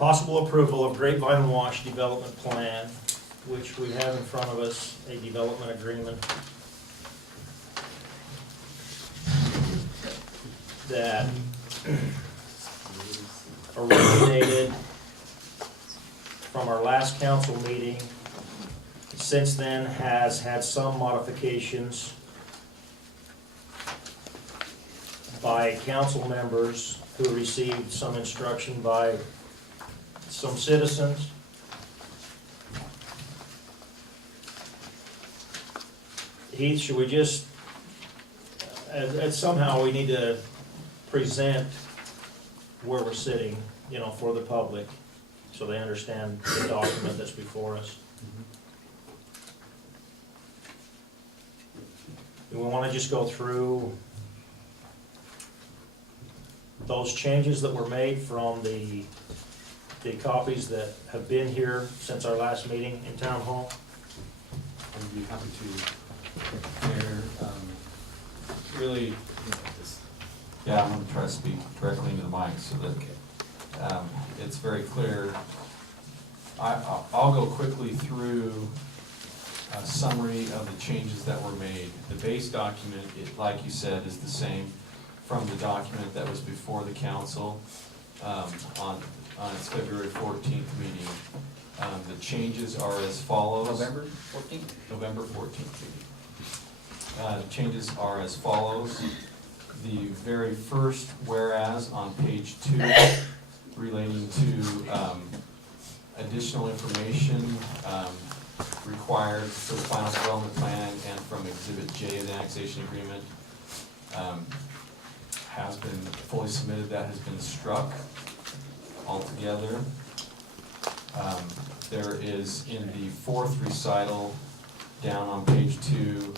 Possible approval of Grapevine Wash Development Plan, which we have in front of us, a development agreement that originated from our last council meeting. Since then has had some modifications by council members who received some instruction by some citizens. Heath, should we just, somehow we need to present where we're sitting, for the public, so they understand the document that's before us. Do we want to just go through those changes that were made from the copies that have been here since our last meeting in town hall? I'd be happy to. There, really, Yeah, I'm gonna try to speak directly into the mic so that it's very clear. I'll go quickly through a summary of the changes that were made. The base document, like you said, is the same from the document that was before the council on its February 14th meeting. The changes are as follows. November 14th? November 14th meeting. Changes are as follows. The very first whereas on page 2 relating to additional information required for the final development plan and from Exhibit J of the annexation agreement has been fully submitted. That has been struck altogether. There is in the fourth recital down on page 2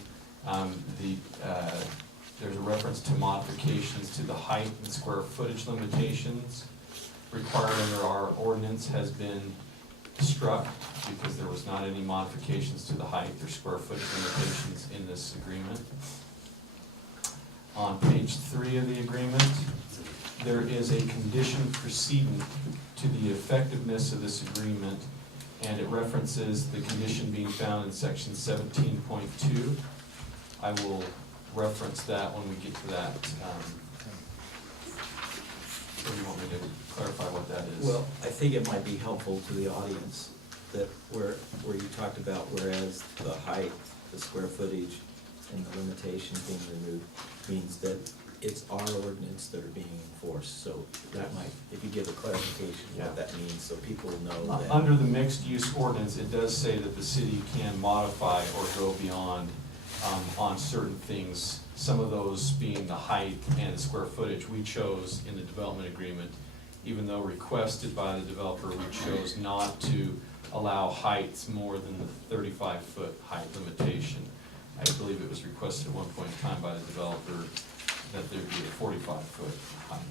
there's a reference to modifications to the height and square footage limitations required under our ordinance has been struck because there was not any modifications to the height or square footage limitations in this agreement. On page 3 of the agreement, there is a condition precedent to the effectiveness of this agreement, and it references the condition being found in section 17.2. I will reference that when we get to that. Or do you want me to clarify what that is? Well, I think it might be helpful to the audience that where you talked about whereas the height, the square footage, and the limitations being removed means that it's our ordinance that are being enforced. So that might, if you give a clarification of what that means, so people know that. Under the mixed use ordinance, it does say that the city can modify or go beyond on certain things. Some of those being the height and the square footage we chose in the development agreement. Even though requested by the developer, we chose not to allow heights more than the 35-foot height limitation. I believe it was requested at one point in time by the developer that there be a 45-foot height.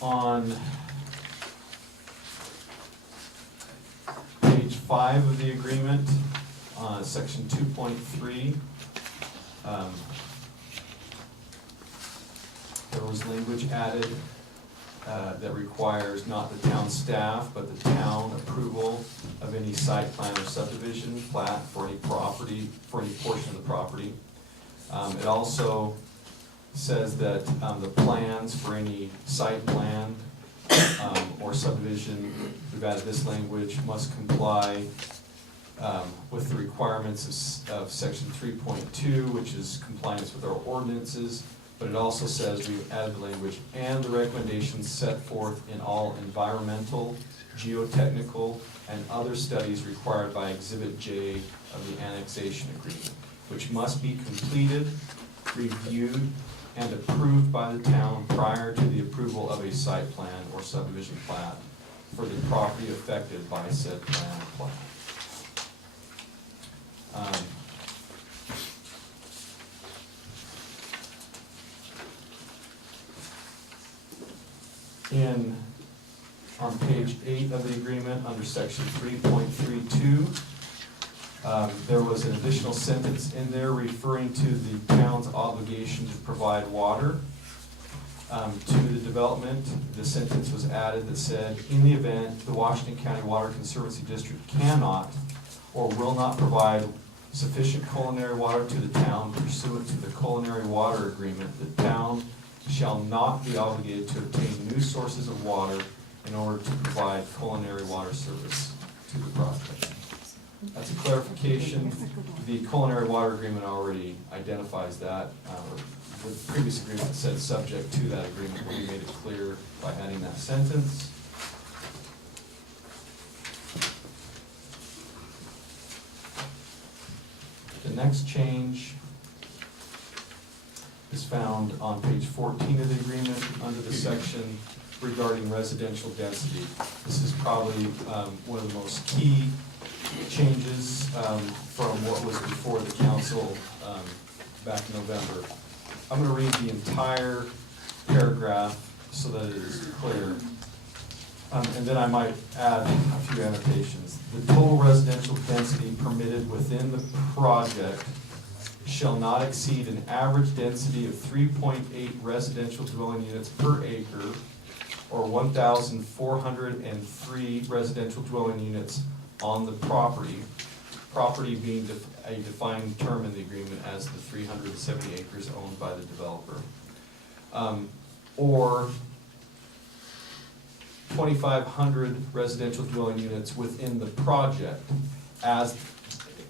On page 5 of the agreement, section 2.3, there was language added that requires not the town staff, but the town approval of any site plan or subdivision plat for any property, for any portion of the property. It also says that the plans for any site plan or subdivision, we've added this language, must comply with the requirements of section 3.2, which is compliance with our ordinances. But it also says we've added the language and the recommendations set forth in all environmental, geotechnical, and other studies required by Exhibit J of the annexation agreement, which must be completed, reviewed, and approved by the town prior to the approval of a site plan or subdivision plat for the property affected by said plan or plat. On page 8 of the agreement, under section 3.32, there was an additional sentence in there referring to the town's obligation to provide water. To the development, the sentence was added that said, in the event the Washington County Water Conservancy District cannot or will not provide sufficient culinary water to the town pursuant to the culinary water agreement, the town shall not be obligated to obtain new sources of water in order to provide culinary water service to the project. That's a clarification. The culinary water agreement already identifies that. The previous agreement said subject to that agreement, but we made it clear by adding that sentence. The next change is found on page 14 of the agreement under the section regarding residential density. This is probably one of the most key changes from what was before the council back in November. I'm going to read the entire paragraph so that it is clear. And then I might add a few annotations. The total residential density permitted within the project shall not exceed an average density of 3.8 residential dwelling units per acre, or 1,403 residential dwelling units on the property, property being a defined term in the agreement as the 370 acres owned by the developer. Or 2,500 residential dwelling units within the project, as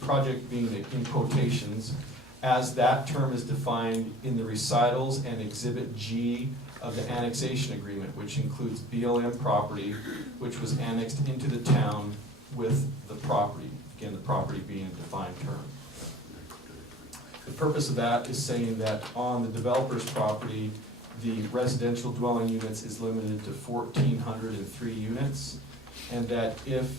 project being in quotations, as that term is defined in the recitals and Exhibit G of the annexation agreement, which includes BLM property, which was annexed into the town with the property. Again, the property being a defined term. The purpose of that is saying that on the developer's property, the residential dwelling units is limited to 1,403 units, and that if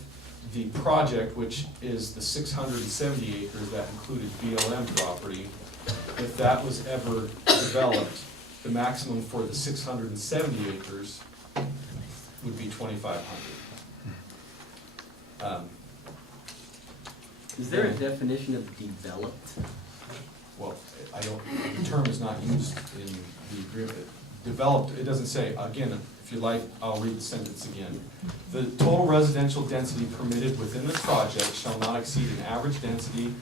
the project, which is the 670 acres that included BLM property, if that was ever developed, the maximum for the 670 acres would be 2,500. Is there a definition of developed? Well, the term is not used in the agreement. Developed, it doesn't say, again, if you like, I'll read the sentence again. The total residential density permitted within the project shall not exceed an average density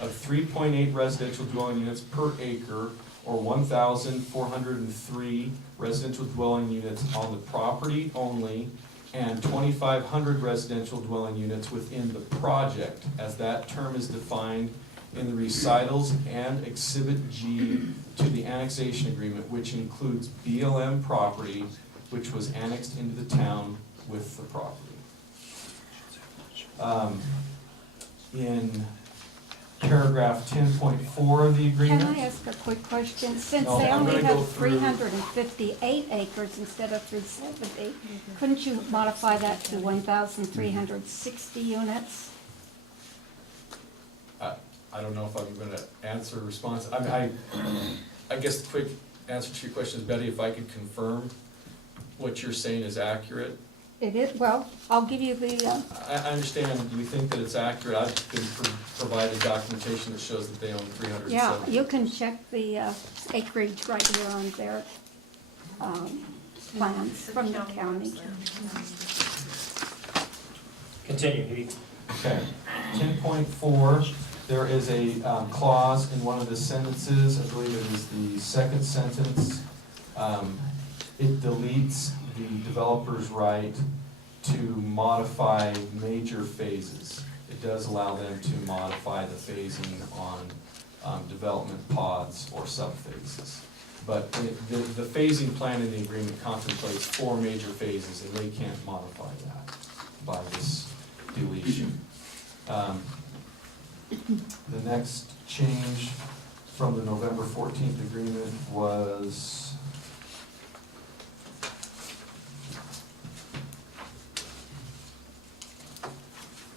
of 3.8 residential dwelling units per acre, or 1,403 residential dwelling units on the property only, and 2,500 residential dwelling units within the project, as that term is defined in the recitals and Exhibit G to the annexation agreement, which includes BLM property, which was annexed into the town with the property. In paragraph 10.4 of the agreement. Can I ask a quick question? Since No, they I'm only gonna go have through- 358 acres instead of 370, couldn't you modify that to 1,360 units? I don't know if I'm gonna answer a response. I guess the quick answer to your question is, Betty, if I could confirm what you're saying is accurate. It is, well, I'll give you the, I understand you think that it's accurate. I've been provided documentation that shows that they own 370. yeah, you can check the acreage right here on their plans from the county. Continue, Heath. Okay, 10.4, there is a clause in one of the sentences, I believe it is the second sentence. It deletes the developer's right to modify major phases. It does allow them to modify the phasing on development pods or subphases. But the phasing plan in the agreement contemplates 4 major phases, and they can't modify that by this deletion. The next change from the November 14th agreement was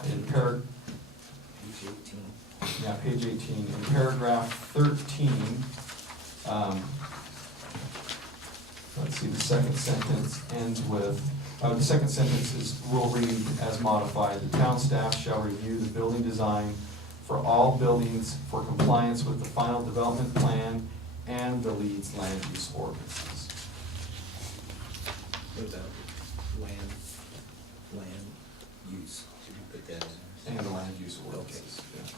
in page 18, in paragraph 13, let's see, the second sentence ends with, the second sentence will read as modified: the town staff shall review the building design for all buildings for compliance with the final development plan and the Leeds land use ordinances. Yeah. and the land use ordinances, yeah.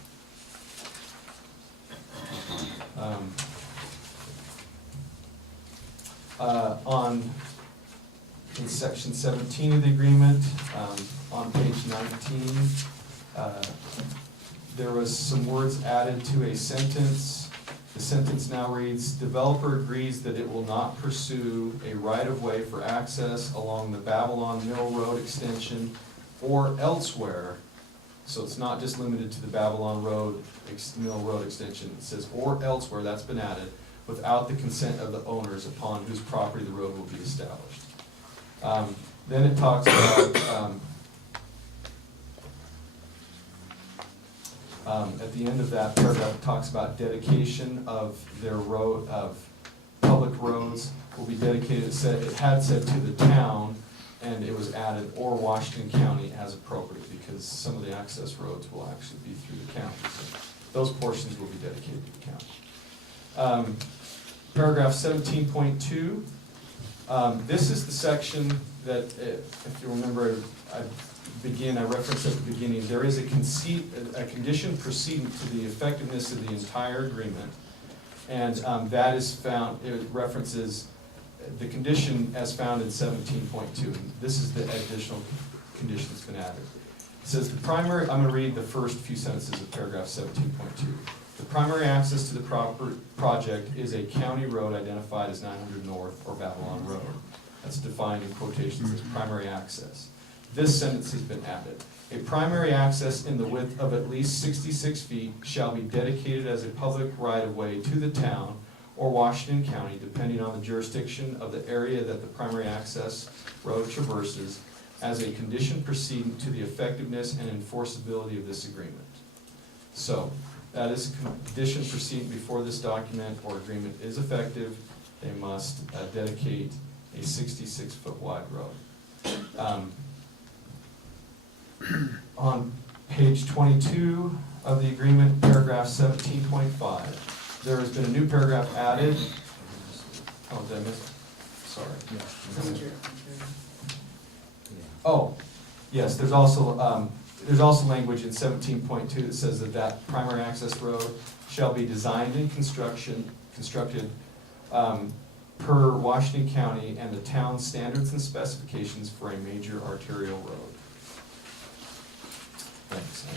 In section 17 of the agreement, on page 19, there was some words added to a sentence. The sentence now reads, developer agrees that it will not pursue a right-of-way for access along the Babylon Mill Road extension or elsewhere. So it's not just limited to the Babylon Mill Road extension. It says or elsewhere, that's been added, without the consent of the owners upon whose property the road will be established. Then it talks about, at the end of that paragraph, it talks about dedication of their road, of public roads will be dedicated, it had said to the town, and it was added, or Washington County as appropriate, because some of the access roads will actually be through the county. So those portions will be dedicated to the county. Paragraph 17.2, this is the section that, if you remember, I referenced at the beginning, there is a condition precedent to the effectiveness of the entire agreement. And that is found, it references the condition as found in 17.2. This is the additional condition that's been added. It says the primary, I'm going to read the first few sentences of paragraph 17.2. The primary access to the project is a county road identified as 900 North or Babylon Road. That's defined in quotations as primary access. This sentence has been added. A primary access in the width of at least 66 feet shall be dedicated as a public right-of-way to the town or Washington County, depending on the jurisdiction of the area that the primary access road traverses, as a condition precedent to the effectiveness and enforceability of this agreement. So, that is a condition precedent before this document or agreement is effective. They must dedicate a 66-foot wide road. On page 22 of the agreement, paragraph 17.5, there has been a new paragraph added. Oh, did I miss it? Sorry. Oh, yes, there's also language in 17.2 that says that primary access road shall be designed and constructed per Washington County and the town's standards and specifications for a major arterial road. Thanks. I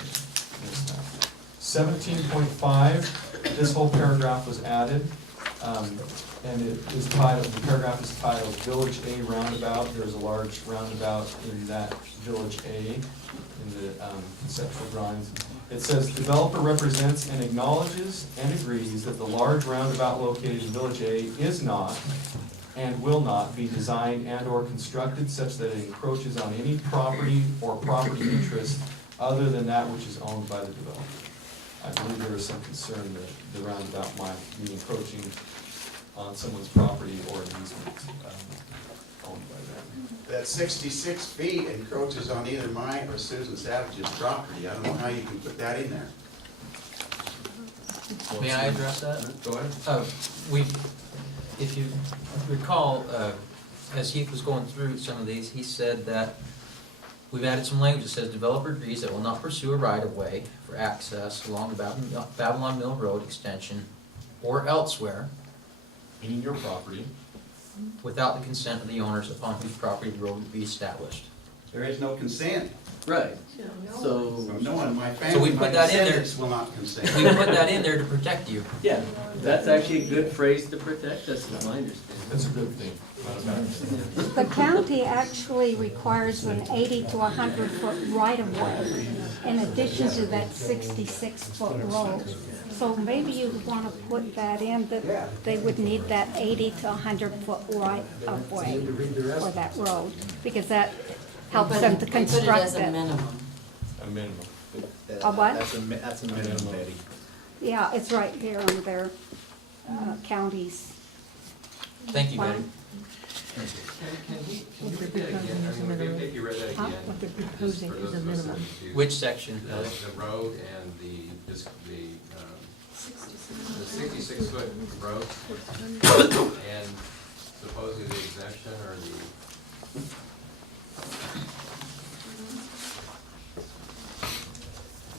missed that. 17.5, this whole paragraph was added, and it is titled, the paragraph is titled Village A Roundabout. There's a large roundabout in that Village A in the conceptual drawings. It says, developer represents and acknowledges and agrees that the large roundabout located in Village A is not and will not be designed and or constructed such that it encroaches on any property or property interest other than that which is owned by the developer. I believe there is some concern that the roundabout might be encroaching on someone's property or an easement owned by them. That 66 feet encroaches on either mine or Susan Savage's property. I don't know how you can put that in there. May I address that? Go ahead. If you recall, as Heath was going through some of these, he said that we've added some language that says developer agrees that will not pursue a right-of-way for access along the Babylon Mill Road extension or elsewhere, meaning your property. without the consent of the owners upon whose property the road will be established. There is no consent Right, so, from no one in my So family. we My put that in there. descendants will not consent. We put that in there to protect you. yeah, that's actually a good phrase to protect us, is my understanding. That's a good thing, not a bad thing. The county actually requires an 80 to 100 foot right of way in addition to that 66-foot road. So maybe you want to put that in, that they would need that 80 to 100 foot right of way for that road, because that helps them to Put it as construct a it. minimum. A minimum. A what? That's a minimum, Betty. Yeah, it's right here on their counties. Thank you, Betty. Can you read that again? I mean, maybe you read that Huh? again. What they're proposing For is those a of us minimum. that do Which section? The road and the 66-foot road and supposedly the exemption or the.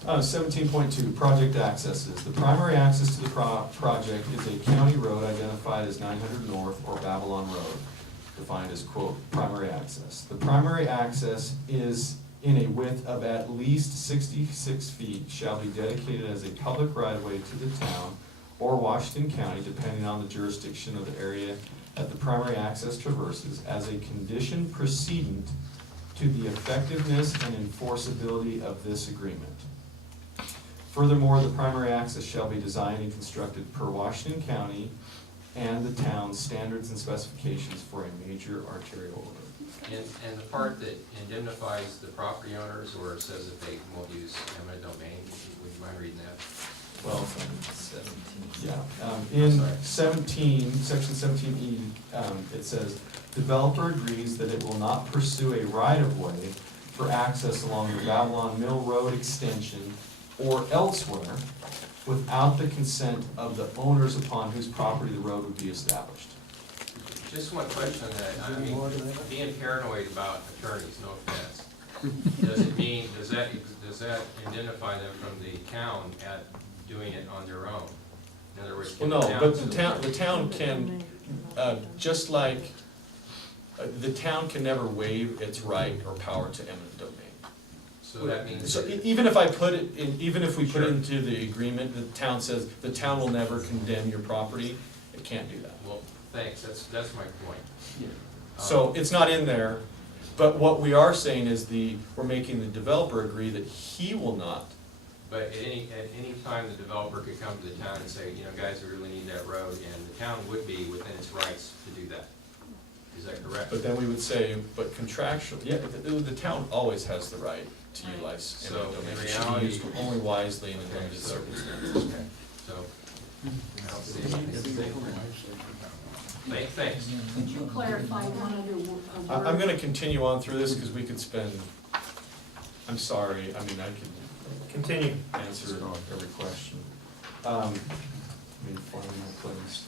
17.2, project accesses. The primary access to the project is a county road identified as 900 North or Babylon Road, defined as, quote, primary access. The primary access is in a width of at least 66 feet, shall be dedicated as a public right-of-way to the town or Washington County, depending on the jurisdiction of the area that the primary access traverses, as a condition precedent to the effectiveness and enforceability of this agreement. Furthermore, the primary access shall be designed and constructed per Washington County and the town's standards and specifications for a major arterial road. And the part that indemnifies the property owners, or it says that they won't use eminent domain, would you mind reading that? Well, It's on 17. yeah, in 17, section 17E, it says, developer agrees that it will not pursue a right-of-way for access along the Babylon Mill Road extension or elsewhere without the consent of the owners upon whose property the road would be established. Just one question on that, I mean, being paranoid about attorneys, no offense, does it mean, does that indemnify them from the town at doing it on their own? In other words, Well, can no, the but the town can, just like, the town can never waive its right or power to eminent domain. So that means, So even if I put it in, even if we put it Sure. into the agreement, the town says, the town will never condemn your property, it can't do that. well, thanks, that's my point. So it's not in there, but what we are saying is we're making the developer agree that he will not. But at any time, the developer could come to the town and say, you know, guys, we really need that road, and the town would be within its rights to do that. Is that correct? But then we would say, but contractual, yeah, the town always has the right to utilize So, eminent domain. in It should be reality- used only wisely and in Okay, limited so- circumstances. Okay, so, I don't see anything. Thanks. Could you clarify one other word? I'm gonna continue on through this because we could spend, I'm sorry, I mean, I could Continue. answer every question. Let me find my place.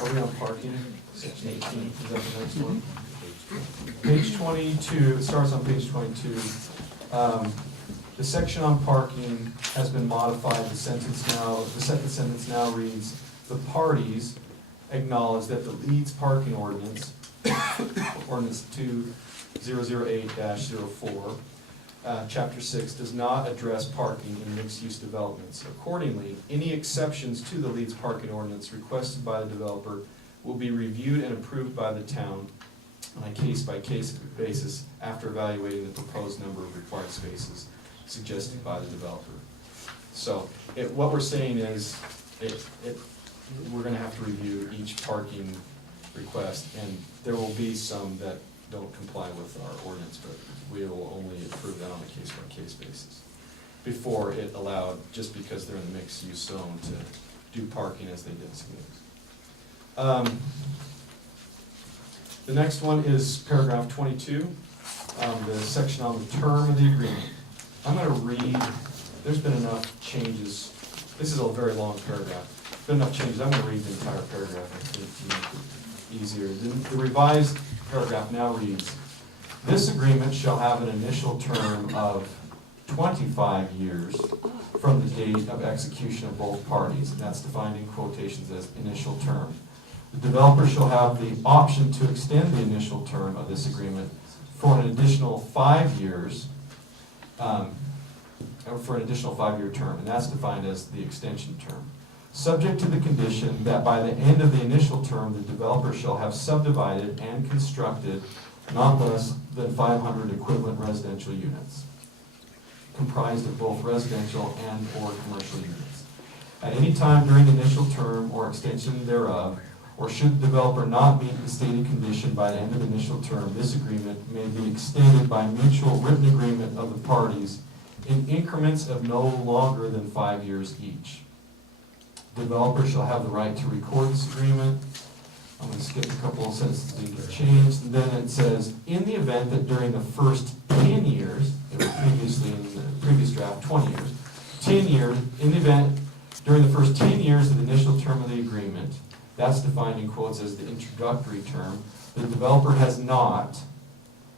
Are we on parking? Section 18, is that the next one? Page 22, it starts on page 22. The section on parking has been modified. The second sentence now reads, the parties acknowledge that the Leeds parking ordinance, ordinance 2008-04, Chapter 6 does not address parking in mixed-use developments. Accordingly, any exceptions to the Leeds parking ordinance requested by the developer will be reviewed and approved by the town on a case-by-case basis after evaluating the proposed number of required spaces suggested by the developer. So, what we're saying is, we're gonna have to review each parking request, and there will be some that don't comply with our ordinance, but we will only approve that on a case-by-case basis. Before it allowed, just because they're in the mixed-use zone, to do parking as they designate. The next one is paragraph 22, the section on the term of the agreement. I'm gonna read, there's been enough changes, this is a very long paragraph, been enough changes, I'm gonna read the entire paragraph, I think, to make it easier. The revised paragraph now reads, this agreement shall have an initial term of 25 years from the date of execution of both parties, and that's defined in quotations as initial term. The developer shall have the option to extend the initial term of this agreement for an additional 5 years, for an additional 5-year term, and that's defined as the extension term. Subject to the condition that by the end of the initial term, the developer shall have subdivided and constructed not less than 500 equivalent residential units, comprised of both residential and or commercial units. At any time during the initial term or extension thereof, or should the developer not meet the stated condition by the end of the initial term, this agreement may be extended by mutual written agreement of the parties in increments of no longer than 5 years each. Developer shall have the right to record this agreement. I'm going to skip a couple of sentences to get changed. And then it says, in the event that during the first 10 years, it was previously in the previous draft 20 years, 10 years, in the event during the first 10 years of the initial term of the agreement, that's defined in quotes as the introductory term, the developer has not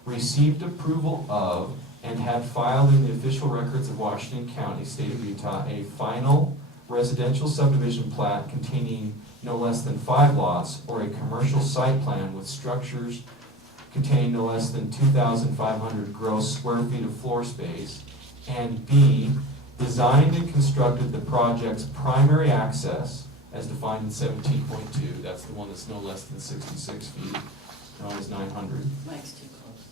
received approval of and had filed in the official records of Washington County, state of Utah, a final residential subdivision plat containing no less than 5 lots, or a commercial site plan with structures containing no less than 2,500 gross square feet of floor space, and B, designed and constructed the project's primary access as defined in 17.2, that's the one that's no less than 66 feet, known as 900. Mike's too close.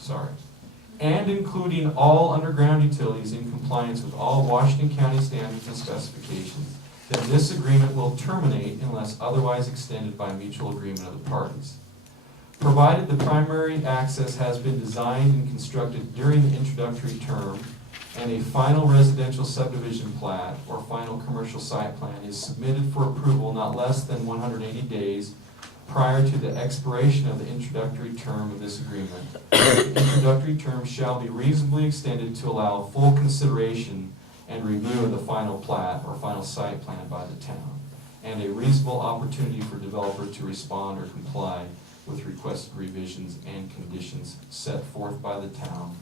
Sorry. And including all underground utilities in compliance with all Washington County standards and specifications, then this agreement will terminate unless otherwise extended by mutual agreement of the parties. Provided the primary access has been designed and constructed during the introductory term, and a final residential subdivision plat or final commercial site plan is submitted for approval not less than 180 days prior to the expiration of the introductory term of this agreement. The introductory term shall be reasonably extended to allow full consideration and review of the final plat or final site plan by the town, and a reasonable opportunity for developer to respond or comply with requested revisions and conditions set forth by the town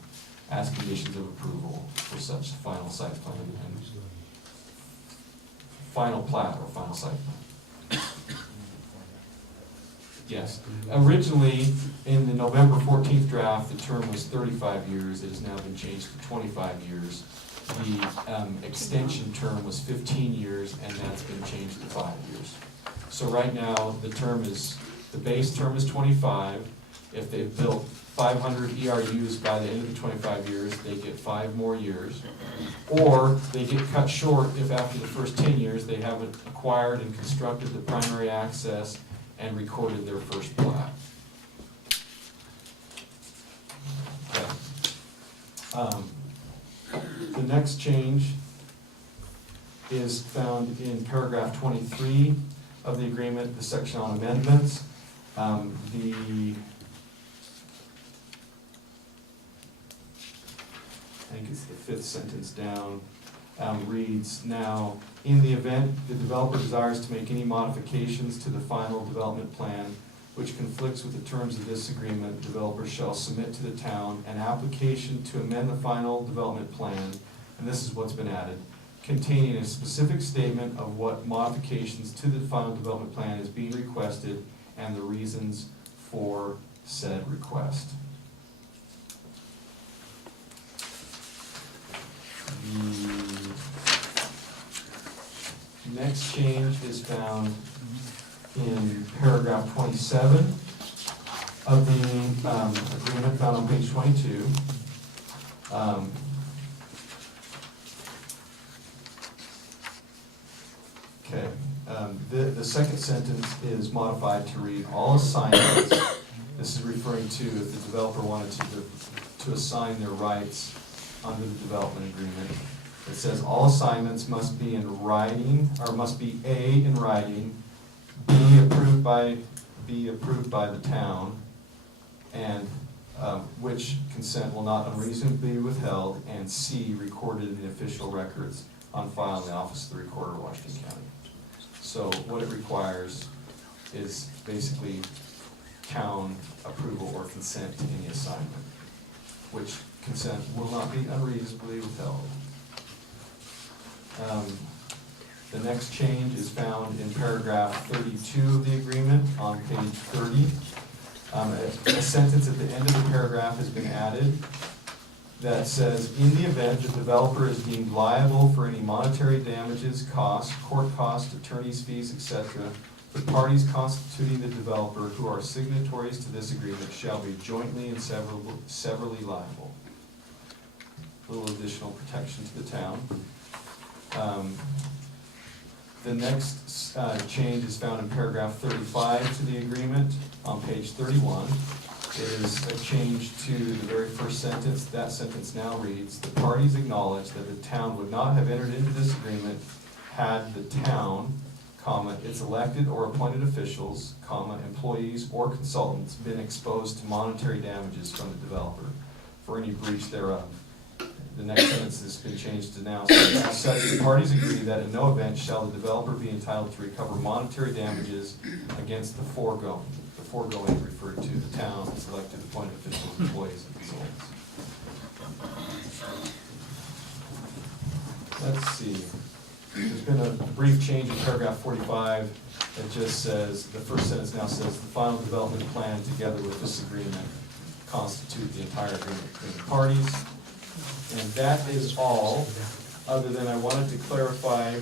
as conditions of approval for such final site plan and final plat or final site plan. Yes, originally, in the November 14th draft, the term was 35 years, it has now been changed to 25 years. The extension term was 15 years, and that's been changed to 5 years. So right now, the base term is 25. If they've built 500 ERUs by the end of the 25 years, they get 5 more years. Or they get cut short if after the first 10 years, they haven't acquired and constructed the primary access and recorded their first plat. Okay. The next change is found in paragraph 23 of the agreement, the section on amendments. I think it's the 5th sentence down, reads, now, in the event the developer desires to make any modifications to the final development plan which conflicts with the terms of this agreement, the developer shall submit to the town an application to amend the final development plan, and this is what's been added, containing a specific statement of what modifications to the final development plan is being requested and the reasons for said request. The next change is found in paragraph 27 of the agreement found on page 22. Okay, the second sentence is modified to read, all assignments, this is referring to if the developer wanted to assign their rights under the development agreement. It says all assignments must be in writing, or must be A, in writing, B, approved by the town, and which consent will not unreasonably be withheld, and C, recorded in the official records on file in the Office of the Recorder of Washington County. So what it requires is basically town approval or consent to any assignment, which consent will not be unreasonably withheld. The next change is found in paragraph 32 of the agreement on page 30. A sentence at the end of the paragraph has been added that says, in the event the developer is deemed liable for any monetary damages, costs, court costs, attorney's fees, etc., the parties constituting the developer who are signatories to this agreement shall be jointly and severally liable. A little additional protection to the town. The next change is found in paragraph 35 to the agreement on page 31. It is a change to the very first sentence. That sentence now reads, the parties acknowledge that the town would not have entered into this agreement had the town, comma, its elected or appointed officials, comma, employees or consultants been exposed to monetary damages from the developer for any breach thereof. The next sentence has been changed to now, as such, the parties agree that in no event shall the developer be entitled to recover monetary damages against the foregoing. The foregoing referred to the town, its elected, appointed officials, employees, and consultants. Let's see, there's been a brief change in paragraph 45. It just says, the first sentence now says, the final development plan together with this agreement constitute the entire agreement between the parties. And that is all, other than I wanted to clarify,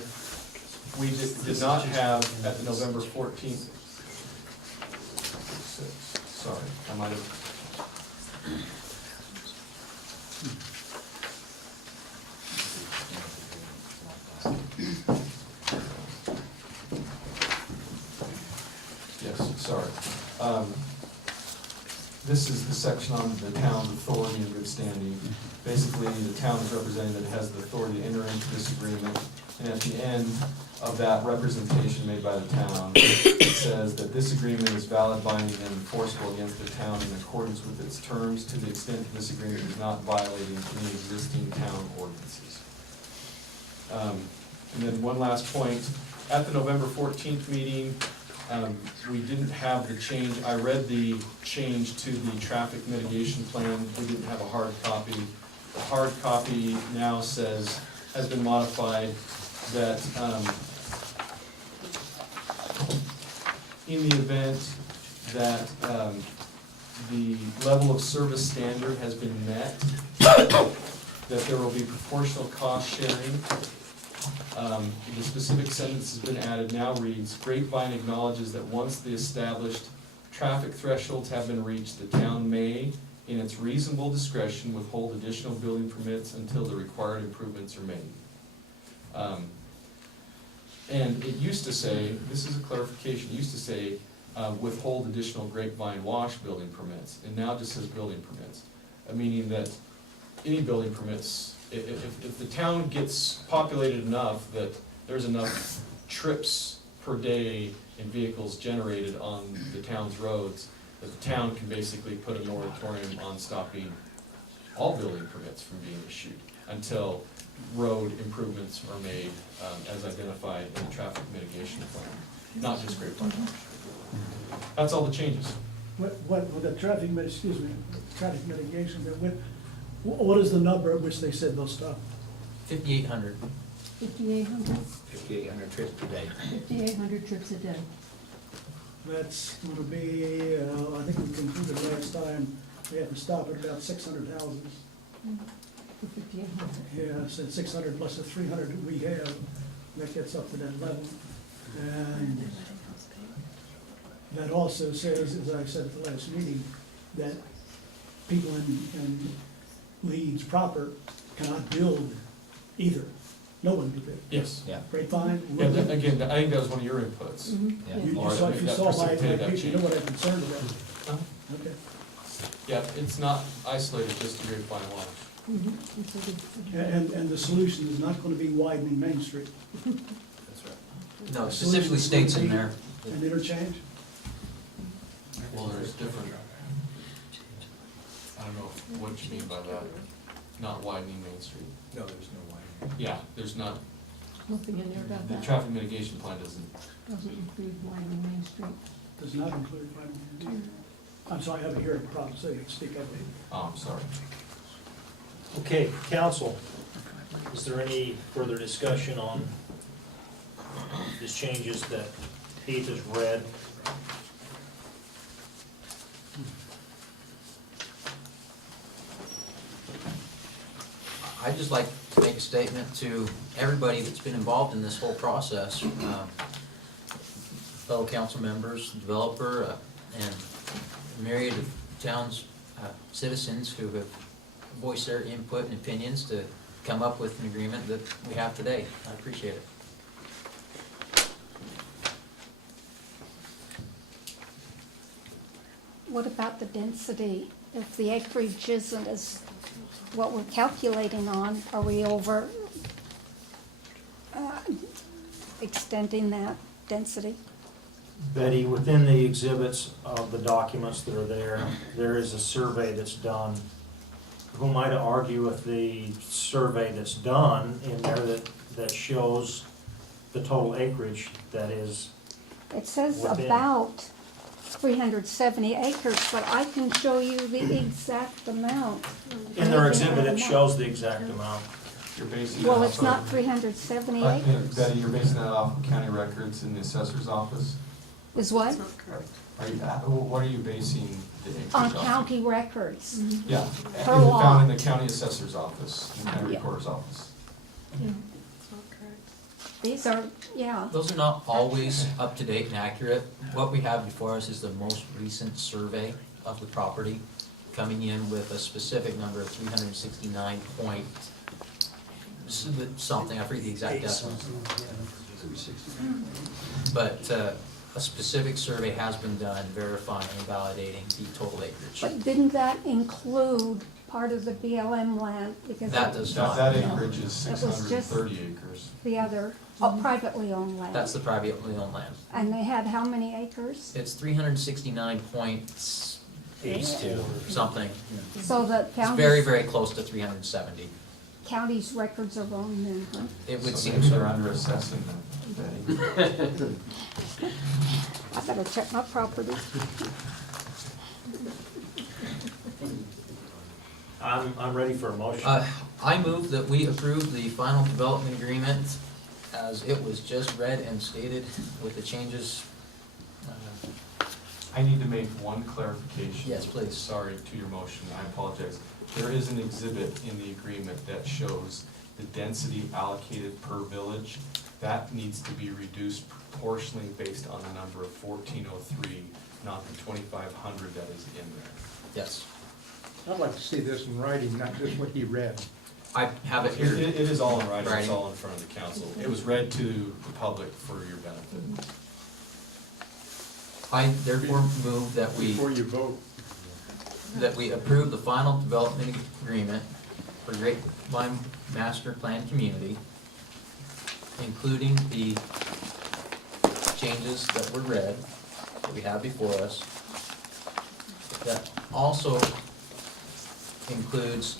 we did not have at the November 14th, sorry, I might have. Yes, sorry. This is the section on the town's authority and good standing. Basically, the town is representing that it has the authority to enter into this agreement. And at the end of that representation made by the town, it says that this agreement is valid, binding, and enforceable against the town in accordance with its terms to the extent that this agreement is not violating any existing town ordinances. And then one last point, at the November 14th meeting, we didn't have the change, I read the change to the traffic mitigation plan, we didn't have a hard copy. The hard copy now says, has been modified, that in the event that the level of service standard has been met, that there will be proportional cost sharing. The specific sentence has been added, now reads, Grapevine acknowledges that once the established traffic thresholds have been reached, the town may, in its reasonable discretion, withhold additional building permits until the required improvements are made. And it used to say, this is a clarification, it used to say, withhold additional Grapevine wash building permits, and now it just says building permits. Meaning that any building permits, if the town gets populated enough that there's enough trips per day in vehicles generated on the town's roads, that the town can basically put a moratorium on stopping all building permits from being issued until road improvements are made as identified in the traffic mitigation plan, not just Grapevine. That's all the changes. With the traffic mitigation, what is the number at which they said they'll stop? 5,800. 5,800, 5,800 trips per day. 5,800 trips a day. That's gonna be, I think we concluded last time, we have to stop at about 600 houses. For 5,800. Yeah, so 600 plus the 300 that we have, that gets up to that level. And that also says, as I said at the last meeting, that people in Leeds proper cannot build either. No one can build. Yes. Yeah. Grapevine. Yeah, again, I think that was one of your inputs. Yeah. You Or saw, if you that saw my precipitated that picture, you know change. what I'm concerned about. Uh-huh. Okay. Yeah, it's not isolated just to Grapevine wash. And the solution is not gonna be widening Main Street. That's right. No, it specifically states in there. An interchange? Well, there's different, I don't know what you mean by that, not widening Main Street. No, there's no way. Yeah, there's not, Nothing in there about the that. traffic mitigation plan doesn't, Doesn't include widening Main Street. Does not include widening. I'm sorry, I have a hearing problem, so you can speak up. oh, I'm sorry. Okay, council, is there any further discussion on these changes that Heath has read? I'd just like to make a statement to everybody that's been involved in this whole process, fellow council members, developer, and myriad of town's citizens who have voiced their input and opinions to come up with an agreement that we have today. I appreciate it. What about the density? If the acreage isn't as what we're calculating on, are we over extending that density? Betty, within the exhibits of the documents that are there, there is a survey that's done. Who am I to argue with the survey that's done in there that shows the total acreage that is It says within. about 370 acres, but I can show you the exact amount. In their exhibit, it Amount. shows the exact amount. You're basing it Well, off it's of- not 370 acres. Betty, you're basing that off of county records in the assessor's office? Is what? Are you, what are you basing the acreage On off of? county records. Yeah, Per and law. found in the county assessor's office, in the county Yeah. recorder's office. These are, yeah. Those are not always up to date and accurate. What we have before us is the most recent survey of the property, coming in with a specific number of 369 point something, I forget the exact decimal. But a specific survey has been done verifying and validating the total acreage. But didn't that include part of the BLM land? Because That does not. That No. acreage is It was 630 acres. the other, privately owned land. That's the privately owned land. And they had how many acres? It's 369.82 something. So the It's very, county's, very close to 370. county's records are wrong then, huh? It would So seem maybe they're so. under assessing them, Betty. I better check my property. I'm ready for a motion. I move that we approve the final development agreement as it was just read and stated with the changes. I need to make one clarification. Yes, please. Sorry to your motion, I apologize. There is an exhibit in the agreement that shows the density allocated per village. That needs to be reduced proportionally based on the number of 1403, not the 2,500 that is in there. Yes, I'd like to see this in writing, not just what he read. I have it It here. it is all in writing, it's Writing. all in front of the council. It was read to the public for your benefit. I therefore move that Before you vote. we approve the final development agreement for Grapevine Master Plan Community, including the changes that were read, that we have before us. That also includes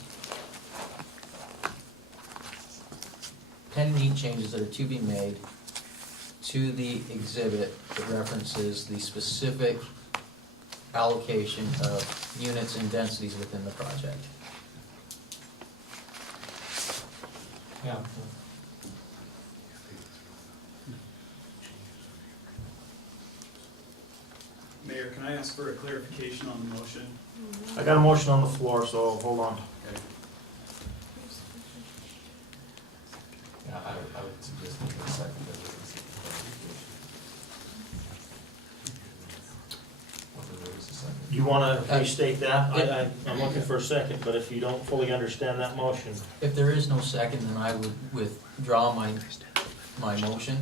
pending changes that are to be made to the exhibit that references the specific allocation of units and densities within the project. Yeah. Mayor, can I ask for a clarification on the motion? I got a motion on the floor, so hold on. Okay. Yeah, I would suggest that the second. that we can seek clarification. Whether there is a second. You want to restate that? I'm looking for a second, but if you don't fully understand that motion. If there is no second, then I would withdraw my motion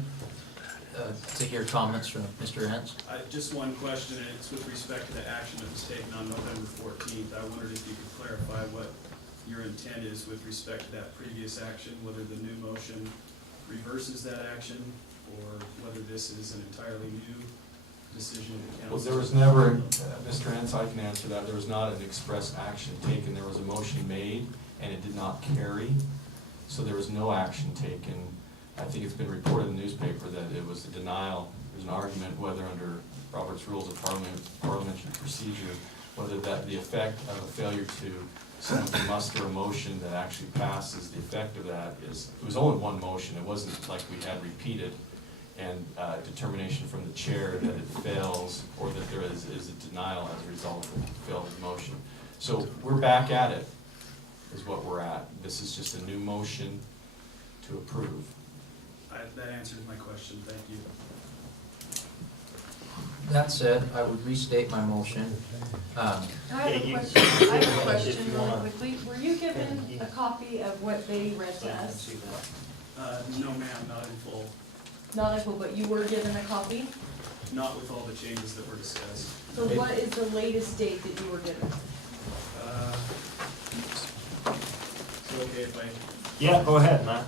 to hear comments from Mr. Entz. Just one question, and it's with respect to the action that was taken on November 14th. I wondered if you could clarify what your intent is with respect to that previous action, whether the new motion reverses that action, or whether this is an entirely new decision of the council. Well, there was never, Mr. Entz, I can answer that, there was not an express action taken, there was a motion made, and it did not carry, so there was no action taken. I think it's been reported in the newspaper that it was a denial, there's an argument whether under Robert's Rules of Parliamentary Procedure, whether that the effect of a failure to muster a motion that actually passes, the effect of that is, it was only one motion, it wasn't like we had repeated, and determination from the chair that it fails, or that there is a denial as a result of the failed motion. So we're back at it, is what we're at. This is just a new motion to approve. That answers my question, thank you. That said, I would restate my motion. I have Yeah, a you- question, I have a if question you really wanna- quickly. Were you given a copy of what they read to us? No, ma'am, not in full, Not in full, but you were given a copy? not with all the changes that were discussed. So what is the latest date that you were given? Is it okay if Yeah, go ahead, Matt.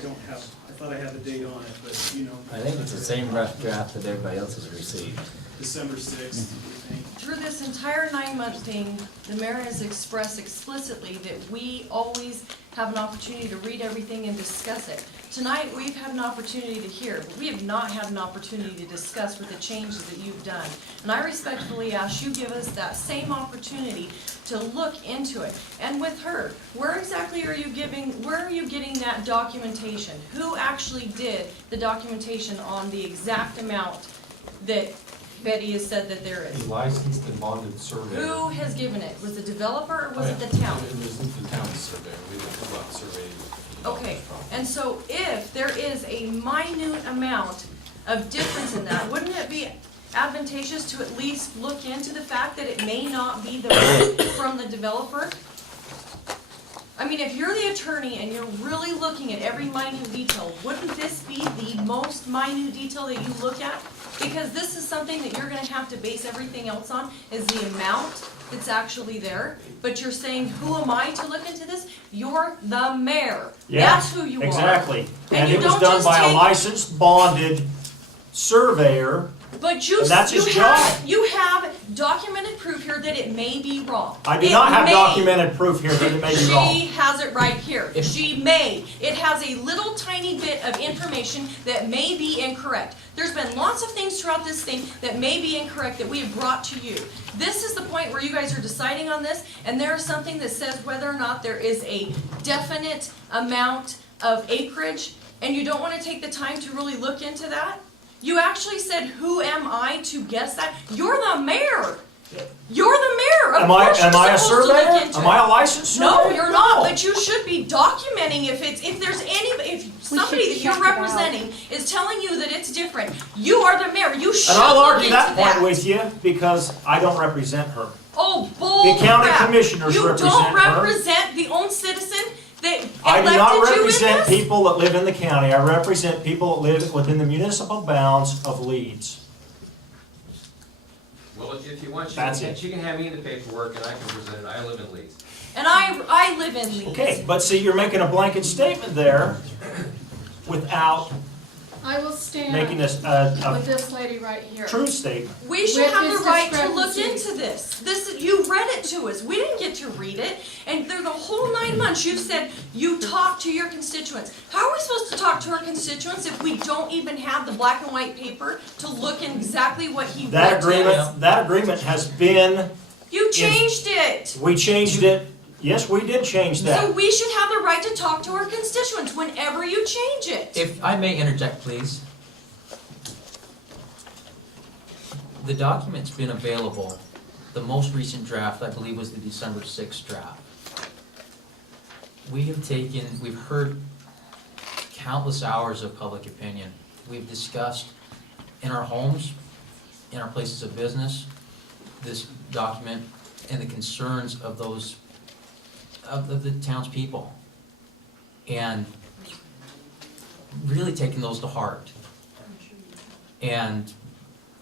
I don't have, I thought I had the date on it, but I think it's the same rough draft that everybody else has received. December 6th, I think. Through this entire 9-month thing, the mayor has expressed explicitly that we always have an opportunity to read everything and discuss it. Tonight, we've had an opportunity to hear, but we have not had an opportunity to discuss with the changes that you've done. And I respectfully ask you give us that same opportunity to look into it. And with her, where exactly are you getting that documentation? Who actually did the documentation on the exact amount that Betty has said that there A is? licensed and bonded surveyor. Who has given it? Was the developer or was it the town? It was the town's surveyor, we didn't go out and survey. Okay, and so if there is a minute amount of difference in that, wouldn't it be advantageous to at least look into the fact that it may not be the right from the developer? I mean, if you're the attorney and you're really looking at every minute detail, wouldn't this be the most minute detail that you look at? Because this is something that you're gonna have to base everything else on, is the amount that's actually there. But you're saying, who am I to look into this? You're the mayor. Yeah, That's who you are. exactly. And And you it was don't done just by a take- licensed, bonded surveyor. But you, And that's his job. you have documented proof here that it may be wrong. I do It not have may. documented proof here that it may be wrong. She has it right here. She may. It has a little tiny bit of information that may be incorrect. There's been lots of things throughout this thing that may be incorrect that we have brought to you. This is the point where you guys are deciding on this, and there is something that says whether or not there is a definite amount of acreage, and you don't want to take the time to really look into that. You actually said, who am I to guess that? You're the mayor. You're the mayor. Of course Am I you're a supposed to look surveyor? into Am it. I a licensed surveyor? No, you're not, No. but you should be documenting if somebody that check you're it out. representing is telling you that it's different. You are the mayor, you should And I'll look argue into that that. point with you because I don't represent her. Oh, bull The county crap. commissioners You represent don't her. represent the own citizen that I do not elected you in represent this? people that live in the county. I represent people that live within the municipal bounds of Leeds. Well, if you want, That's it. she can have me in the paperwork and I can present it. I live in Leeds. And I live in Leeds. Okay, but see, you're making a blanket statement there without I will stand making with a this lady right here. truth statement. We should With have this the right to look discrepancy. into this. You read it to us. We didn't get to read it. And through the whole 9 months, you said you talked to your constituents. How are we supposed to talk to our constituents if we don't even have the black and white paper to look in exactly what he read to us? That agreement has been, You changed it. we changed it. Yes, we did change So that. we should have the right to talk to our constituents whenever you change it. If I may interject, please. The document's been available, the most recent draft, I believe, was the December 6th draft. We've heard countless hours of public opinion. We've discussed in our homes, in our places of business, this document and the concerns of those of the townspeople, and really taking those to heart. And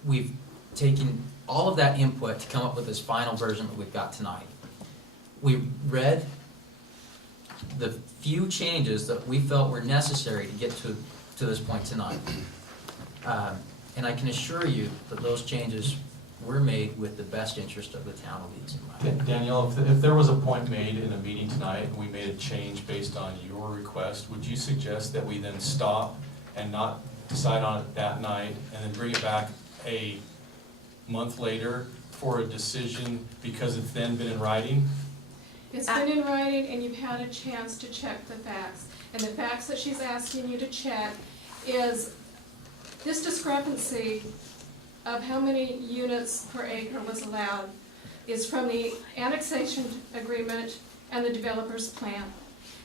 we've taken all of that input to come up with this final version that we've got tonight. We read the few changes that we felt were necessary to get to this point tonight. And I can assure you that those changes were made with the best interest of the town of Leeds in mind. Danielle, if there was a point made in a meeting tonight and we made a change based on your request, would you suggest that we then stop and not decide on it that night and then bring it back a month later for a decision because it's then been in writing? It's been in writing and you've had a chance to check the facts. And the facts that she's asking you to check is this discrepancy of how many units per acre was allowed is from the annexation agreement and the developer's plan.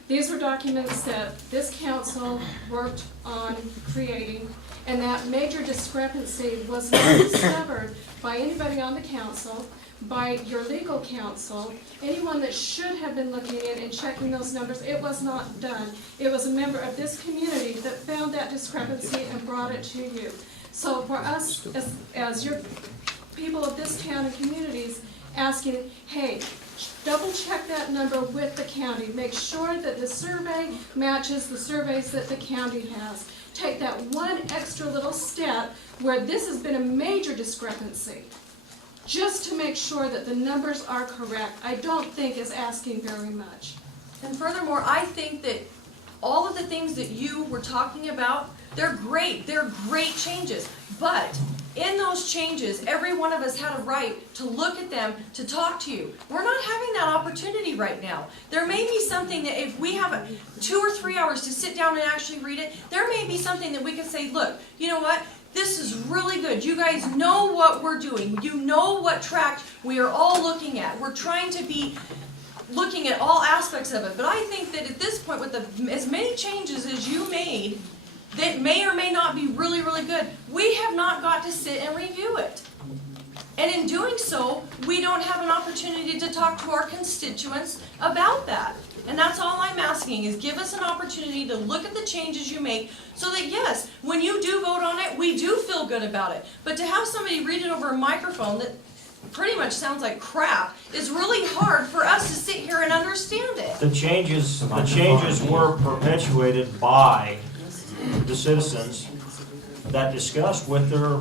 These were documents that this council worked on creating, and that major discrepancy was not discovered by anybody on the council, by your legal counsel, anyone that should have been looking in and checking those numbers. It was not done. It was a member of this community that found that discrepancy and brought it to you. So for us, as your people of this town and communities, asking, hey, double check that number with the county. Make sure that the survey matches the surveys that the county has. Take that one extra little step where this has been a major discrepancy, just to make sure that the numbers are correct. I don't think is asking very much. And furthermore, I think that all of the things that you were talking about, they're great changes. But in those changes, every one of us had a right to look at them, to talk to you. We're not having that opportunity right now. There may be something that if we have 2 or 3 hours to sit down and actually read it, there may be something that we can say, look, you know what? This is really good. You guys know what we're doing. You know what track we are all looking at. We're trying to be looking at all aspects of it. But I think that at this point, with as many changes as you made, that may or may not be really, really good, we have not got to sit and review it. And in doing so, we don't have an opportunity to talk to our constituents about that. And that's all I'm asking, is give us an opportunity to look at the changes you make so that, yes, when you do vote on it, we do feel good about it. But to have somebody read it over a microphone that pretty much sounds like crap is really hard for us to sit here and understand it. The changes were perpetuated by the citizens that discussed with their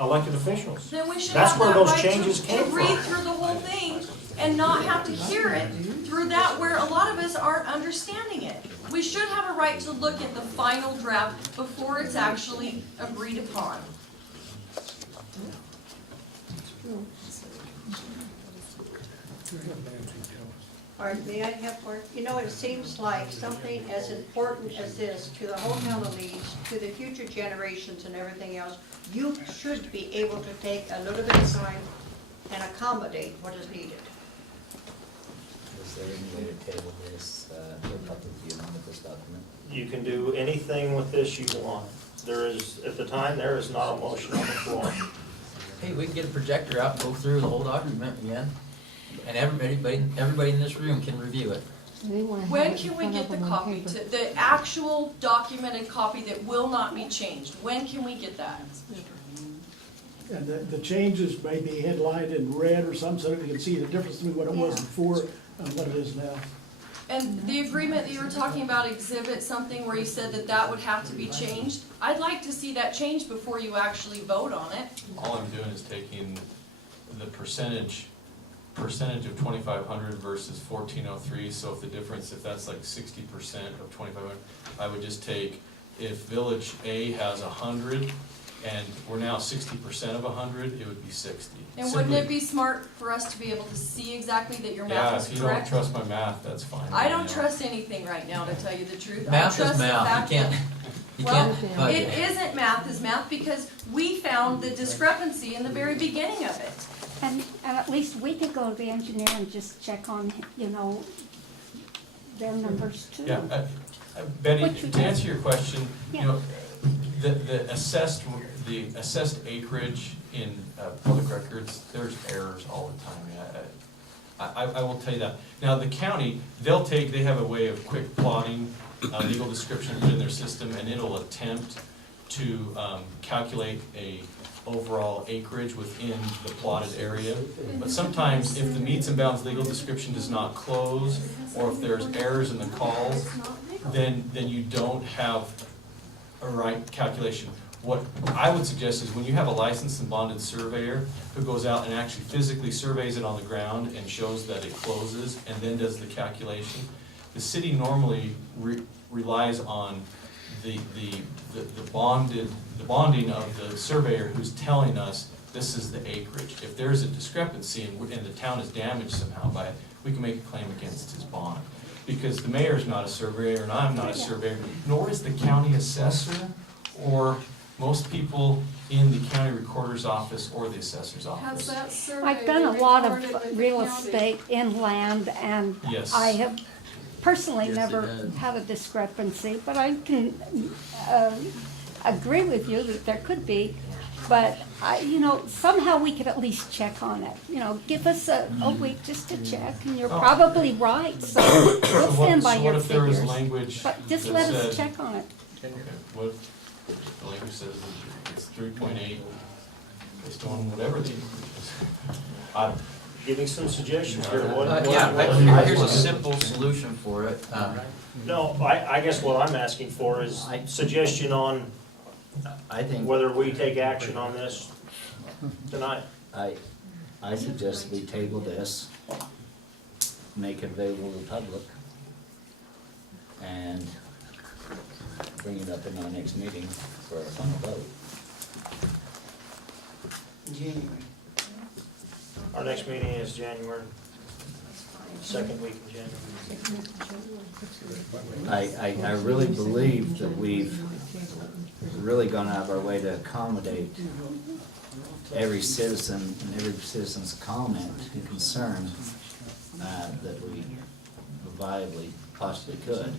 elected officials. Then we should That's have where that those right changes to came read from. through the whole thing and not have to hear it through that where a lot of us aren't understanding it. We should have a right to look at the final draft before it's actually agreed upon. All right, may I have more? You know, it seems like something as important as this to the whole town of Leeds, to the future generations and everything else, you should be able to take a little bit of time and accommodate what is needed. Is there any way to table this for public viewing of this document? You can do anything with this you want. There is, at the time, there is not a motion on the floor. Hey, we can get a projector out and go through the whole document again, and everybody in this room can review it. When can we get the copy, the actual documented copy that will not be changed? When can we get that? And the changes may be headlined in red or something, so that we can see the difference between what it was before and what it is now. And the agreement that you were talking about, exhibit something where you said that that would have to be changed. I'd like to see that changed before you actually vote on it. All I'm doing is taking the percentage of 2,500 versus 1,403, so if the difference, if that's like 60% of 2,500, I would just take, if Village A has 100, and we're now 60% of 100, it would be 60. And wouldn't it be smart for us to be able to see exactly that your Yeah, math if is you don't correct? trust my math, that's fine. I don't trust anything right now, to tell you the truth. I Math trust is the math, fact you can't, that- you Well, can't budget. it isn't math is math because we found the discrepancy in the very beginning of it. And at least we could go to the engineer and just check on, you know, their numbers too. Yeah, Betty, What you to answer your question, you Yeah. know, the assessed acreage in public records, there's errors all the time. I will tell you that. Now, the county, they have a way of quick plotting, legal description put in their system, and it'll attempt to calculate a overall acreage within the plotted area. But sometimes if the meets and bounds legal description does not close, or if there's errors in the calls, then you don't have a right calculation. What I would suggest is when you have a licensed and bonded surveyor who goes out and actually physically surveys it on the ground and shows that it closes and then does the calculation, the city normally relies on the bonding of the surveyor who's telling us this is the acreage. If there's a discrepancy and the town is damaged somehow by it, we can make a claim against his bond. Because the mayor's not a surveyor and I'm not a surveyor, nor is the county assessor or most people in the county recorder's office or the assessor's Has office. that survey I've done a been lot recorded of with the real county? estate inland, and Yes. I have personally Yes, it never does. had a discrepancy, but I can agree with you that there could be. But you know, somehow we could at least check on it. You know, give us a week just to check, and you're Oh. probably right, so we'll stand by So your what if there was figures. language But just that let us said- check on it. Okay, what if the language says that it's 3.8 based on whatever the acreage is? I don't. Give me some suggestions here. Here's a simple solution for it. No, I guess what I'm asking for is suggestion on I think, whether we take action on this tonight. I suggest we table this, make it available to the public, and bring it up in our next meeting for a final vote. January. Our next meeting is January, second week in January. I really believe that we've really gone out of our way to accommodate every citizen and every citizen's comment and concern that we viably possibly could.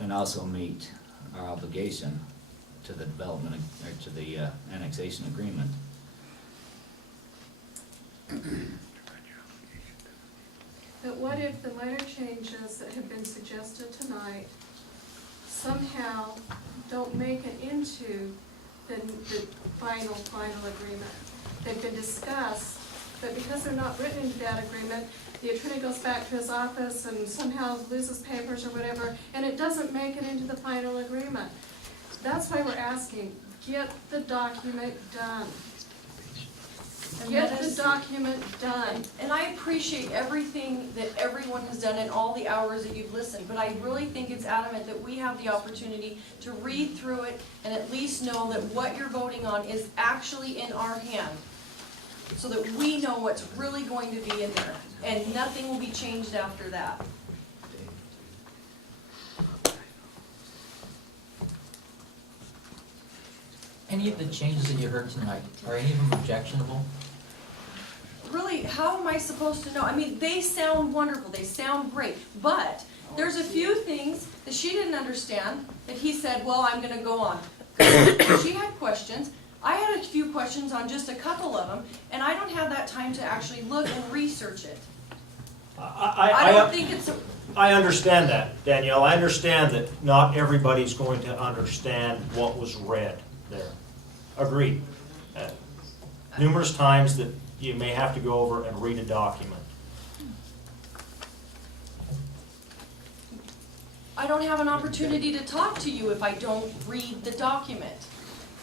And also meet our obligation to the development, or to the annexation agreement. But what if the minor changes that have been suggested tonight somehow don't make it into the final agreement? They've been discussed, but because they're not written into that agreement, the attorney goes back to his office and somehow loses papers or whatever, and it doesn't make it into the final agreement. That's why we're asking, get the document done. Get the document done. And I appreciate everything that everyone has done and all the hours that you've listened, but I really think it's adamant that we have the opportunity to read through it and at least know that what you're voting on is actually in our hand, so that we know what's really going to be in there, and nothing will be changed after that. Any of the changes that you heard tonight, are any of them objectionable? Really, how am I supposed to know? I mean, they sound wonderful, they sound great, but there's a few things that she didn't understand that he said, well, I'm gonna go on. She had questions. I had a few questions on just a couple of them, and I don't have that time to actually look and research it. I don't think it's a, I understand that, Danielle. I understand that not everybody's going to understand what was read there. Agreed. Numerous times that you may have to go over and read a document. I don't have an opportunity to talk to you if I don't read the document.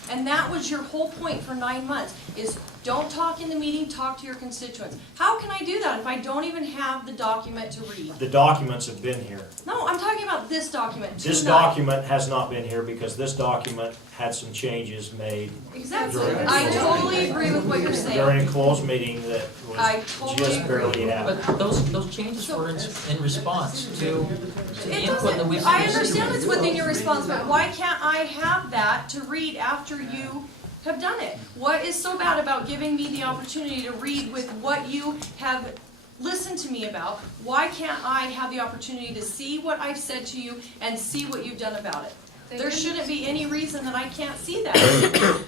And that was your whole point for 9 months, is don't talk in the meeting, talk to your constituents. How can I do that if I don't even have the document to read? The documents have been here. No, I'm talking about this document tonight. This document has not been here because this document had some changes made Exactly. during a I closed totally meeting. agree with what you're saying. During a closed meeting that I was totally just agree. barely happened. But those changes were in response to the It input that we've doesn't, I received. understand it's within your response, but why can't I have that to read after you have done it? What is so bad about giving me the opportunity to read with what you have listened to me about? Why can't I have the opportunity to see what I've said to you and see what you've done about it? There shouldn't be any reason that I can't see that.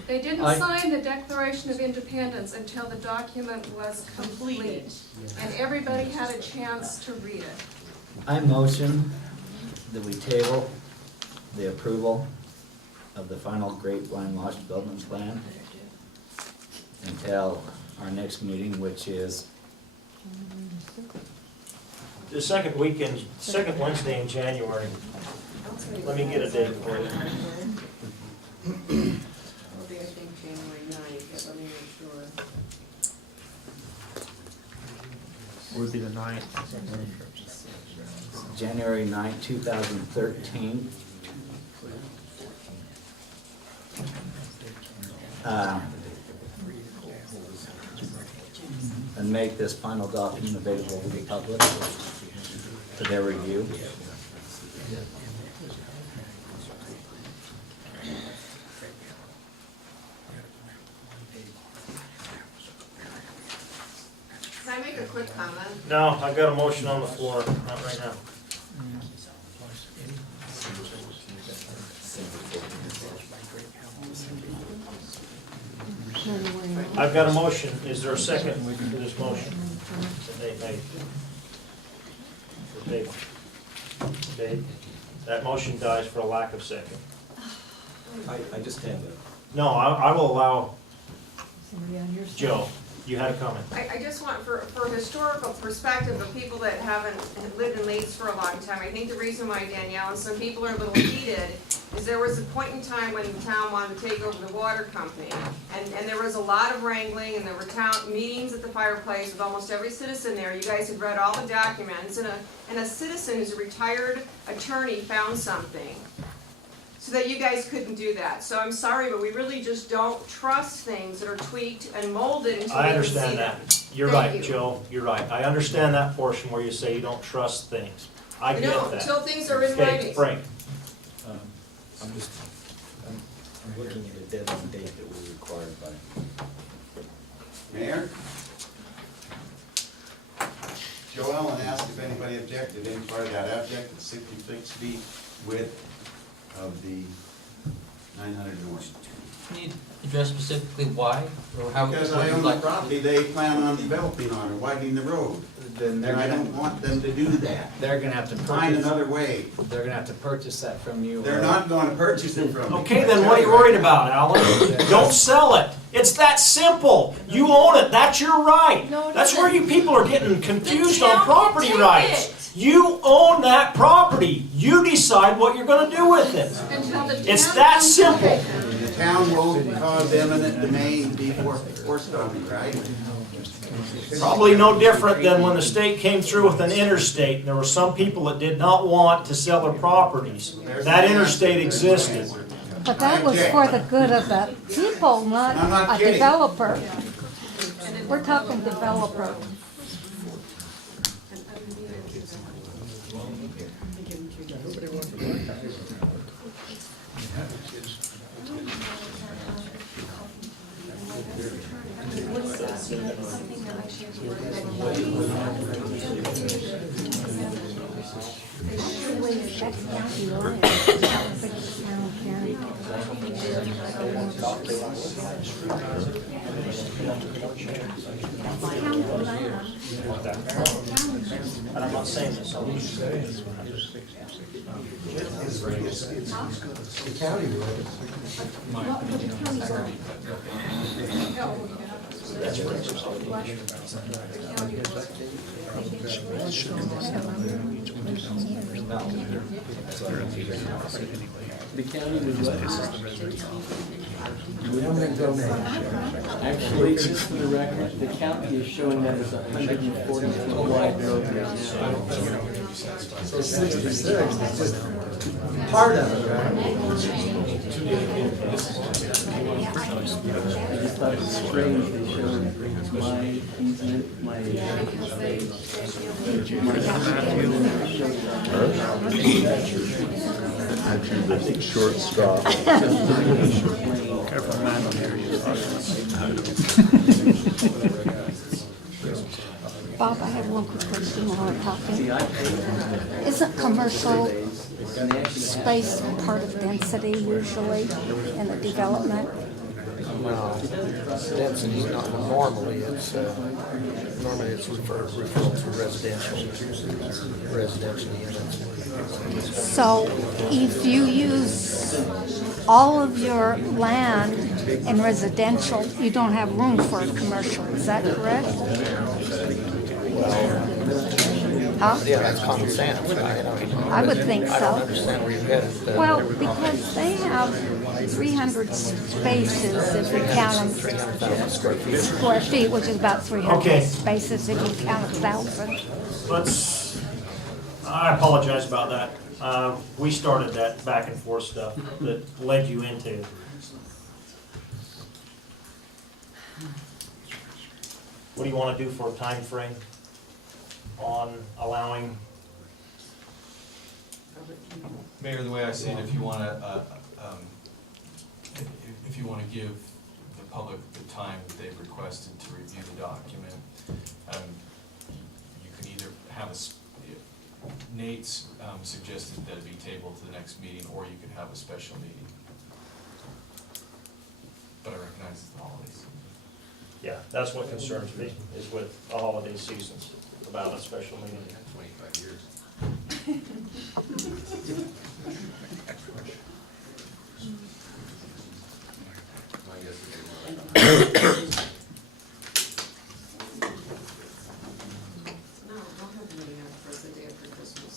They didn't sign the Declaration of Independence until the document was complete, and everybody had a chance to read it. I motion that we table the approval of the final Grapevine Lodge Development Plan until our next meeting, which is The second weekend, second Wednesday in January. Let me get a date for you. It'll be, I think, January 9th, but let me make sure. Would be the 9th. January 9th, 2013. And make this final document available to the public for their review. Can I make a quick comment? No, I've got a motion on the floor, not right now. I've got a motion. Is there a second to this motion that they made? For Dave. Dave, that motion dies for a lack of second. I just have a. No, I will allow Joe. You had a comment. I just want, for historical perspective of people that haven't lived in Leeds for a long time, I think the reason why Danielle and some people are a little heated is there was a point in time when the town wanted to take over the water company, and there was a lot of wrangling, and there were town meetings at the fireplace with almost every citizen there. You guys had read all the documents, and a citizen who's a retired attorney found something, so that you guys couldn't do that. So I'm sorry, but we really just don't trust things that are tweaked and molded until we I can understand see them. that. You're Thank right, you. Joe, you're right. I understand that portion where you say you don't trust things. I We get don't, that. until things are in Okay, writing. Frank, I'm just, I'm looking at a deadline date that we're required by. Mayor? Joe Allen asked if anybody objected, any part of that object, the 66 feet width of the 900 north. Can you address specifically why, or how? Because what I you'd own the like- property they plan on developing on or widening the road. Then And I don't want them to do that. they're gonna have to Find purchase, another way. they're gonna have to purchase that from you. They're not gonna purchase it from me. okay, then what are you worried about, Alan? Don't sell it. It's that simple. You own it. That's your right. No, it That's where isn't. you people are getting confused The town on property can take rights. it. You own that property. You decide what you're gonna do with it. Until the It's town that comes to simple. take it. The town won't cause eminent domain to be forced on me, right? Probably no different than when the state came through with an interstate. There were some people that did not want to sell their properties. That interstate existed. But that was for the good of the people, not I'm not a kidding. developer. We're talking developer. That's county line. That's town county. County line. And I'm not saying this, I'm just saying. The county road. What would the county line? The county was what? Actually, just for the record, the county is showing that as 140-foot wide road right now. So 66 is just part of it, right? I just thought it was strange, they showed my easement, my. I think short straw. Careful, man, on here, you Bob, I have one quick question while we're talking. See, I paid. Isn't commercial space part of density usually in the development? No, density, not normally, it's referral to residential units. So if you use all of your land in residential, you don't have room for a commercial, is that correct? Huh? Yeah, that's common sense, right? I mean, I would think I don't so. understand where you're headed. Well, because they have 300 spaces if you count them square feet, which is about 300 Okay. spaces if you count 1,000. I apologize about that. We started that back and forth stuff that led you into. What do you want to do for a time frame on allowing? Mayor, the way I see it, if you want to, if you want to give the public the time that they've requested to review the document, you can either have Nate's suggested that it be tabled to the next meeting, or you could have a special meeting. But I recognize it's the holidays. Yeah, that's what concerns me, is with the holiday seasons, about a special meeting. 25 years. I guess if they want to- No, I'll have a meeting on the first day after Christmas.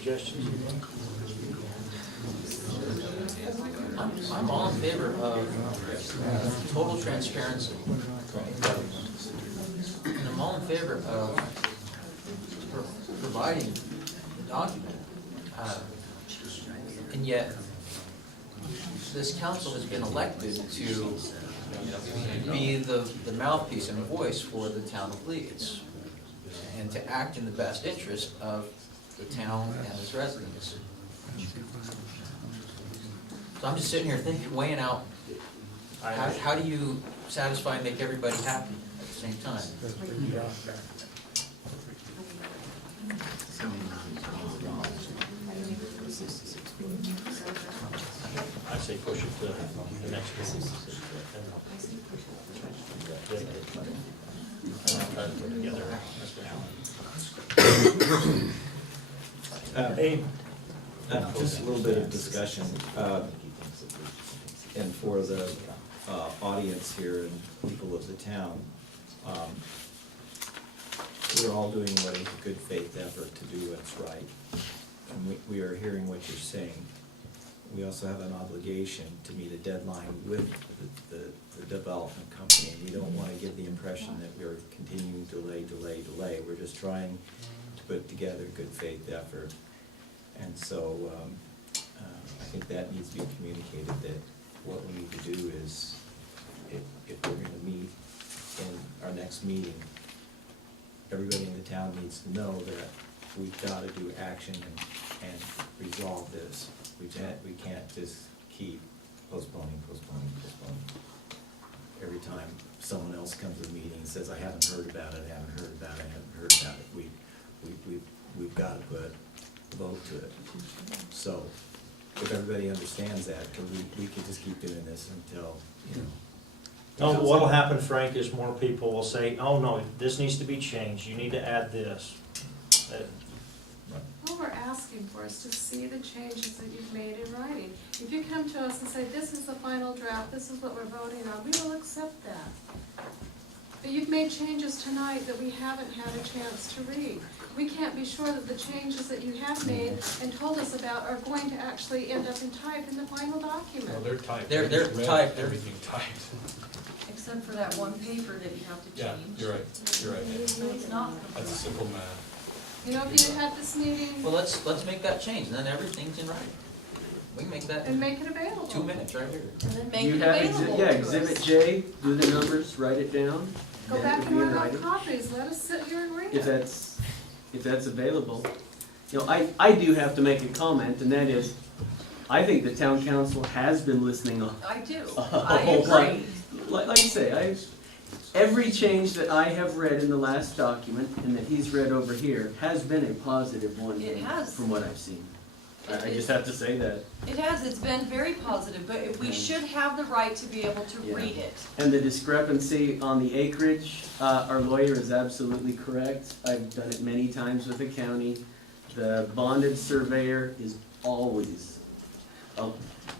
suggestions? I'm all in favor of total transparency. And I'm all in favor of providing the document. And yet, this council has been elected to be the mouthpiece and voice for the town of Leeds, and to act in the best interest of the town and its residents. So I'm just sitting here thinking, weighing out, how do you satisfy and make everybody happy at the same time? I say push it to the next meeting. Try to put together Just a little bit of discussion, and for the audience here and people of the town, we're all doing what is a good faith effort to do what's right. And we are hearing what you're saying. We also have an obligation to meet a deadline with the development company. And we don't want to give the impression that we're continuing to delay. We're just trying to put together good faith effort. And so I think that needs to be communicated, that what we need to do is, if we're going to meet in our next meeting, everybody in the town needs to know that we've got to do action and resolve this. We can't just keep postponing. Every time someone else comes to the meeting and says, I haven't heard about it, we've got to put a vote to it. So if everybody understands that, we could just keep doing this until, No, what'll happen, Frank, is more people will say, oh no, this needs to be changed, you need to add this. All we're asking for is to see the changes that you've made in writing. If you come to us and say, this is the final draft, this is what we're voting on, we will accept that. But you've made changes tonight that we haven't had a chance to read. We can't be sure that the changes that you have made and told us about are going to actually end up in type in the final document. No, they're typed. They're Read typed. Everything typed. Except for that one paper that you have to Yeah, change. you're right. So it's not. That's a simple math. You know, if you had this meeting Well, let's make that change, and then everything's in writing. We can make that and make it available. 2 minutes right here. And then make You it have, available yeah, to Exhibit us. J, do the numbers, write it down. Go and back it'll and be in run out writing. copies, let us sit here and read If it. that's available. You know, I do have to make a comment, and that is, I think the town council has been listening on. I do, a I whole lot. agree. Like you say, every change that I have read in the last document, and that he's read over here, has been a positive one It has. from what I've seen. I It- just have to say that. It has, it's been very positive, but we should have the right to be able to Yeah. read it. And the discrepancy on the acreage, our lawyer is absolutely correct. I've done it many times with the county. The bonded surveyor is always,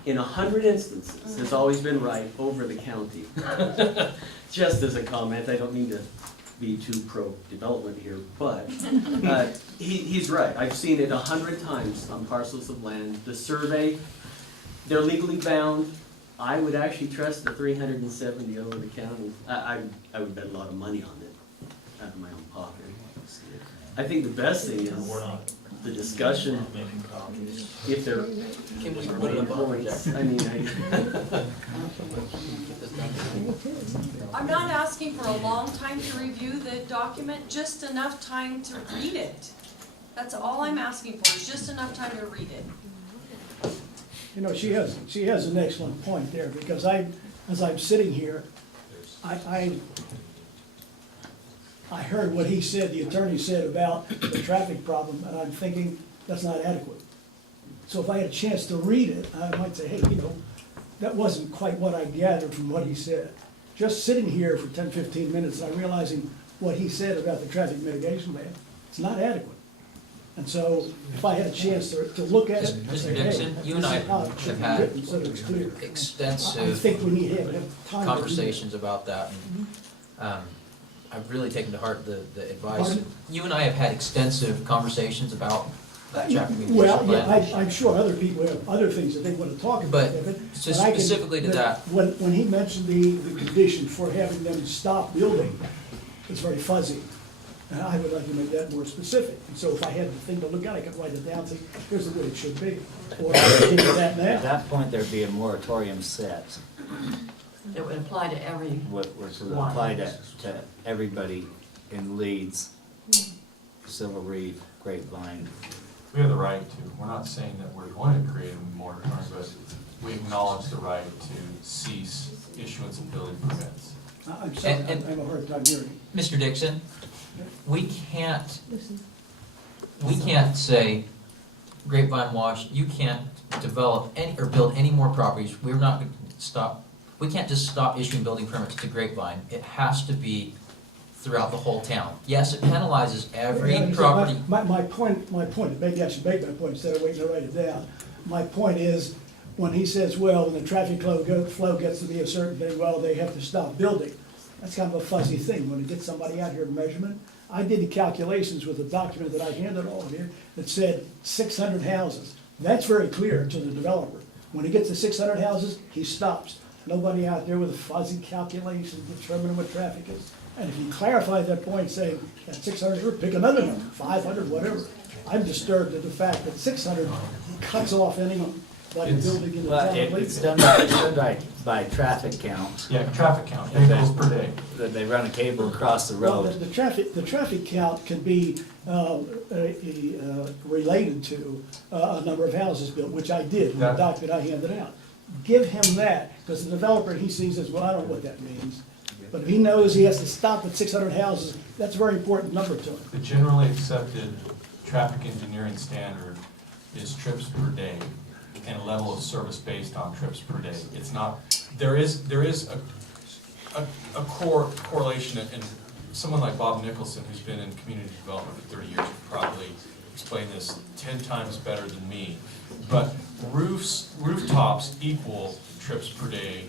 in 100 instances, has always been right over the county. Just as a comment, I don't mean to be too pro-development here, but he's right. I've seen it 100 times on parcels of land. The survey, they're legally bound. I would actually trust the 370 over the county. I would bet a lot of money on it out of my own pocket. I think the best thing is the discussion, if they're Can we put putting it above points. I mean, I'm not asking for a long time to review the document, just enough time to read it. That's all I'm asking for, is just enough time to read it. You know, she has an excellent point there, because as I'm sitting here, I heard what he said, the attorney said about the traffic problem, and I'm thinking, that's not adequate. So if I had a chance to read it, I might say, hey, that wasn't quite what I gathered from what he said. Just sitting here for 10, 15 minutes, I'm realizing what he said about the traffic mitigation plan, it's not adequate. And so if I had a chance to look at it, I'd Mr. say, hey, Dixon, you and I this is how it should have be had written so that it's clear. I extensive think we need to have time to read it. conversations about that. And, I've really taken to heart the advice. Pardon? You and I have had extensive conversations about traffic mitigation Well, yeah, plan. I'm sure other people have other things that they want to talk about. But Evan, so but I can- specifically to but that- When he mentioned the condition for having them stop building, it's very fuzzy. And I would like to make that more specific. And so if I had the thing to look at, I could write it down, think, here's the way it should be. Or I could give you that At now. that point, there'd be a moratorium set, It would apply to every, which would apply to everybody in Leeds, Silver Reef, Grapevine. We have the right to, we're not saying that we're going to create a moratorium, but we acknowledge the right to cease issuance of building permits. I'm sorry, I And- have a hard time hearing. Mr. Dixon, we can't say, Grapevine Wash, you can't develop any, or build any more properties. We're not gonna stop, we can't just stop issuing building permits to Grapevine. It has to be throughout the whole town. Yes, it penalizes every Yeah, property. My point, maybe I should make my point instead of waiting to write it down. My point is, when he says, well, when the traffic flow gets to be a certain thing, well, they have to stop building. That's kind of a fuzzy thing, when it gets somebody out here to measurement. I did the calculations with a document that I handed all of you that said 600 houses. That's very clear to the developer. When he gets to 600 houses, he stops. Nobody out there with a fuzzy calculation determining what traffic is. And if you clarify that point, saying at 600, or pick another number, 500, whatever. I'm disturbed at the fact that 600 cuts off anyone like building in the Well, town of it's Leeds. done by traffic count. Yeah, traffic count, vehicles per day. That they run a cable across the Well, road. the traffic count can be related to a number of houses built, which I did in the That- document I handed out. Give him that, because the developer, he sees this, well, I don't know what that means. But if he knows he has to stop at 600 houses, that's a very important number to him. The generally accepted traffic engineering standard is trips per day and a level of service based on trips per day. It's not, there is a correlation, and someone like Bob Nicholson, who's been in community development for 30 years, could probably explain this 10 times better than me. But rooftops equal trips per day,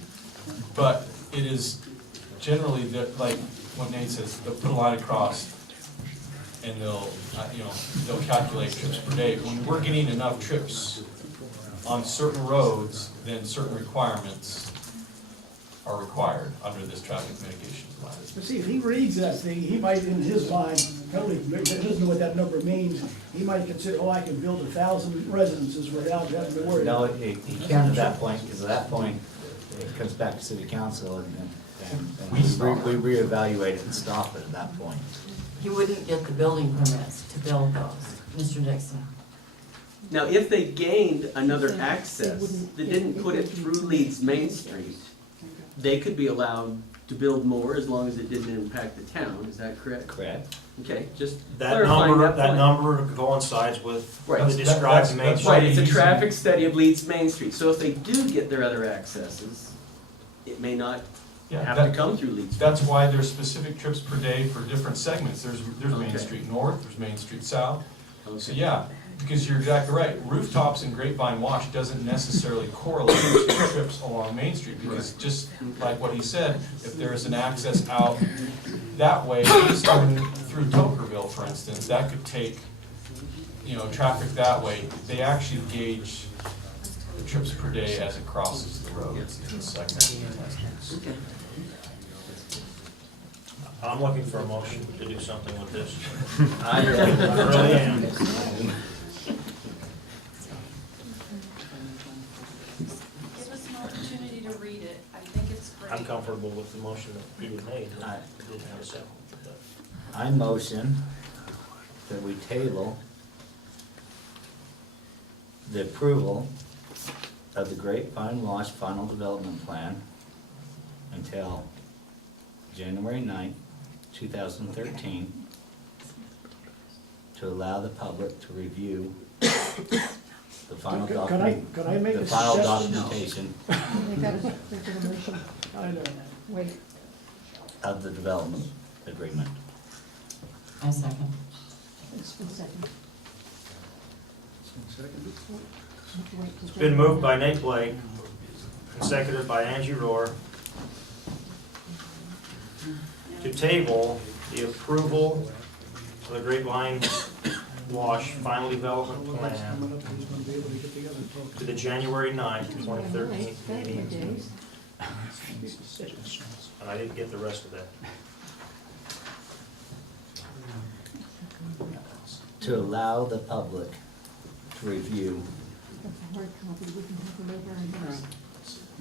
but it is generally, like what Nate says, they'll put a line across and they'll calculate trips per day. When we're getting enough trips on certain roads, then certain requirements are required under this traffic mitigation plan. But see, if he reads that thing, he might, in his mind, probably doesn't know what that number means. He might consider, oh, I can build 1,000 residences without having to worry. No, he can't at that point, because at that point, it comes back to city council and we reevaluate it and stop it at that point. you wouldn't get the building permits to build those, Mr. Dixon. Now, if they gained another access that didn't put it through Leeds Main Street, they could be allowed to build more as long as it didn't impact the town, is that correct? Correct. Okay, just That clarifying number, that that point. number coincides with Right. the described Main That's Street. Right, it's a traffic study of Leeds Main Street, so if they do get their other accesses, it may not Yeah, have that- to come through Leeds. That's why there's specific trips per day for different segments. There's Main Okay. Street North, there's Main Street South. So Okay. yeah, because you're exactly right. Rooftops and Grapevine Wash doesn't necessarily correlate to trips along Main Street, because just like what he said, if there's an access out that way, starting through Tokerville, for instance, that could take, traffic that way. They actually gauge the trips per day as it crosses the road in the segment. Okay. I'm looking for a motion to do something with this. I really am. Give us an opportunity to read it. I think it's great. I'm comfortable with the motion that Peter made. Aye. Didn't have a second. but- I motion that we table the approval of the Grapevine Wash final development plan until January 9th, 2013, to allow the public to review the final Could I document, make the a final suggestion? documentation I know. Wait, of the development agreement. I second. it's been seconded. It's been moved by Nate Blake, and seconded by Angie Rohr, to table the approval of the Grapevine Wash Final Development Plan Coming up, he's gonna be able to get together and talk. to the January 9th, 2013 meeting. And I didn't get the rest of that. To allow the public to review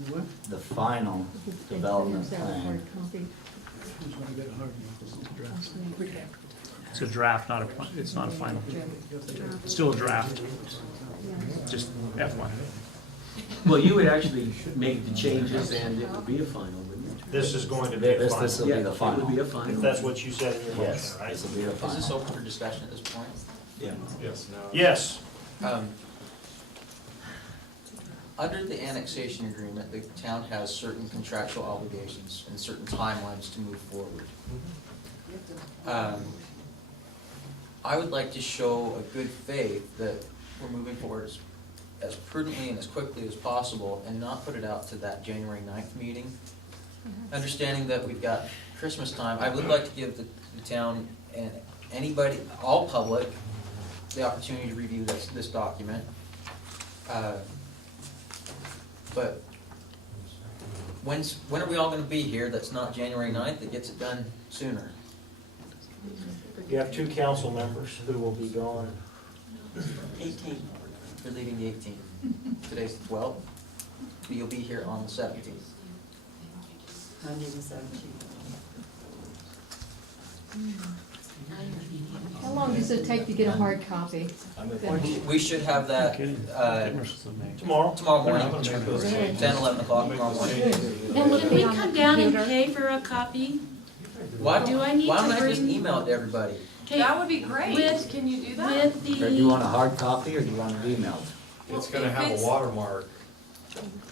What? the final development plan. Who's gonna get a hard draft? It's a draft, not a, it's not a final. It's still a draft, just FYI. Well, you would actually make the changes and it would be a final, wouldn't it? This is going to be a This final, will be the Yeah, it final. would be a if final. that's what you said in your motion, Yes, right? this will be the Is this final. open for discussion at this point? Yeah. Yes, no. Yes. Under the annexation agreement, the town has certain contractual obligations and certain timelines to move forward. I would like to show a good faith that we're moving forward as prudently and as quickly as possible and not put it out to that January 9th meeting. Understanding that we've got Christmas time, I would like to give the town and anybody, all public, the opportunity to review this document. But when are we all gonna be here that's not January 9th that gets it done sooner? You have 2 council members who will be gone. 18. You're leaving the 18th. Today's the 12th. You'll be here on the 17th. Monday the 17th. How long does it take to get a hard copy? We should have that Tomorrow? morning, 10, 11 o'clock tomorrow morning. And Can we come down and pay for a copy? Why Do I need why to don't I just bring- email it to everybody? That would be great. With- Can you do that? With Or do you the, want a hard copy or do you want it emailed? It's gonna If have it's- a watermark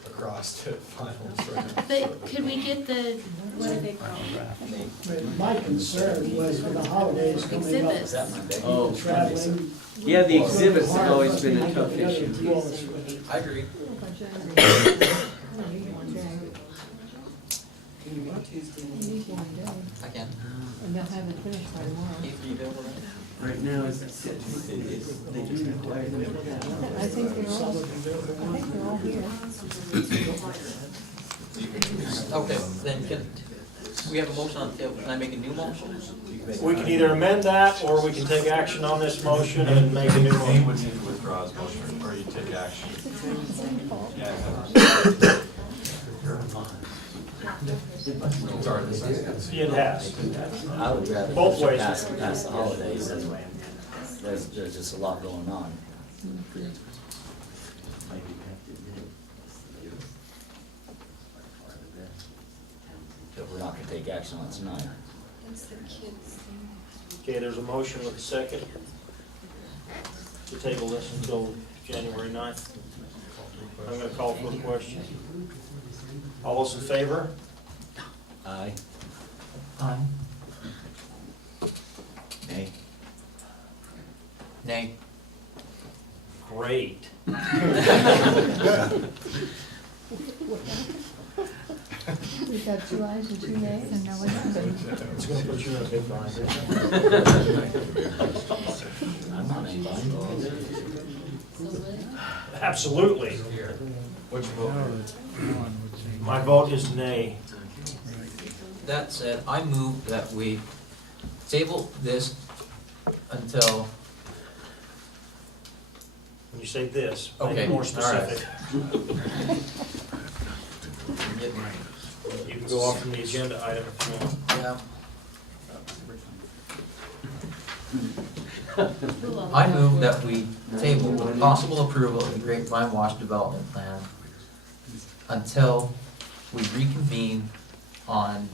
across it, finals, right? but could we get the, what are they called? My concern was with the holidays coming up, Exhibits. That Monday? Oh, traveling. Yeah, the exhibits have always been a tough issue. I agree. I can. And they'll have it finished by tomorrow. Keith, are you available then? Right now, it's, they just require them. I think they're all here. Okay, then we have a motion on the table. Can I make a new motion? We can either amend that, or we can take action on this motion and make a new He motion. would need to withdraw his motion, or you take action. It's already decided. It has. I would rather Both push it ways. past the holidays, and there's just a lot going on. But we're not gonna take action on it tonight. Okay, there's a motion with a second to table this until January 9th. I'm gonna call for the question. All those in favor? Aye. Aye. Nay. Nay. Great. We've got 2 ayes and 2 nays and no one. It's gonna put you in a big bind. I'm not in bind. Absolutely. Which vote? My vote is nay. That said, I move that we table this until, When you say this, make Okay, it more all right. specific. You can go off from the agenda item if you want. yeah. I move that we table possible approval of the Grapevine Wash Development Plan until we reconvene on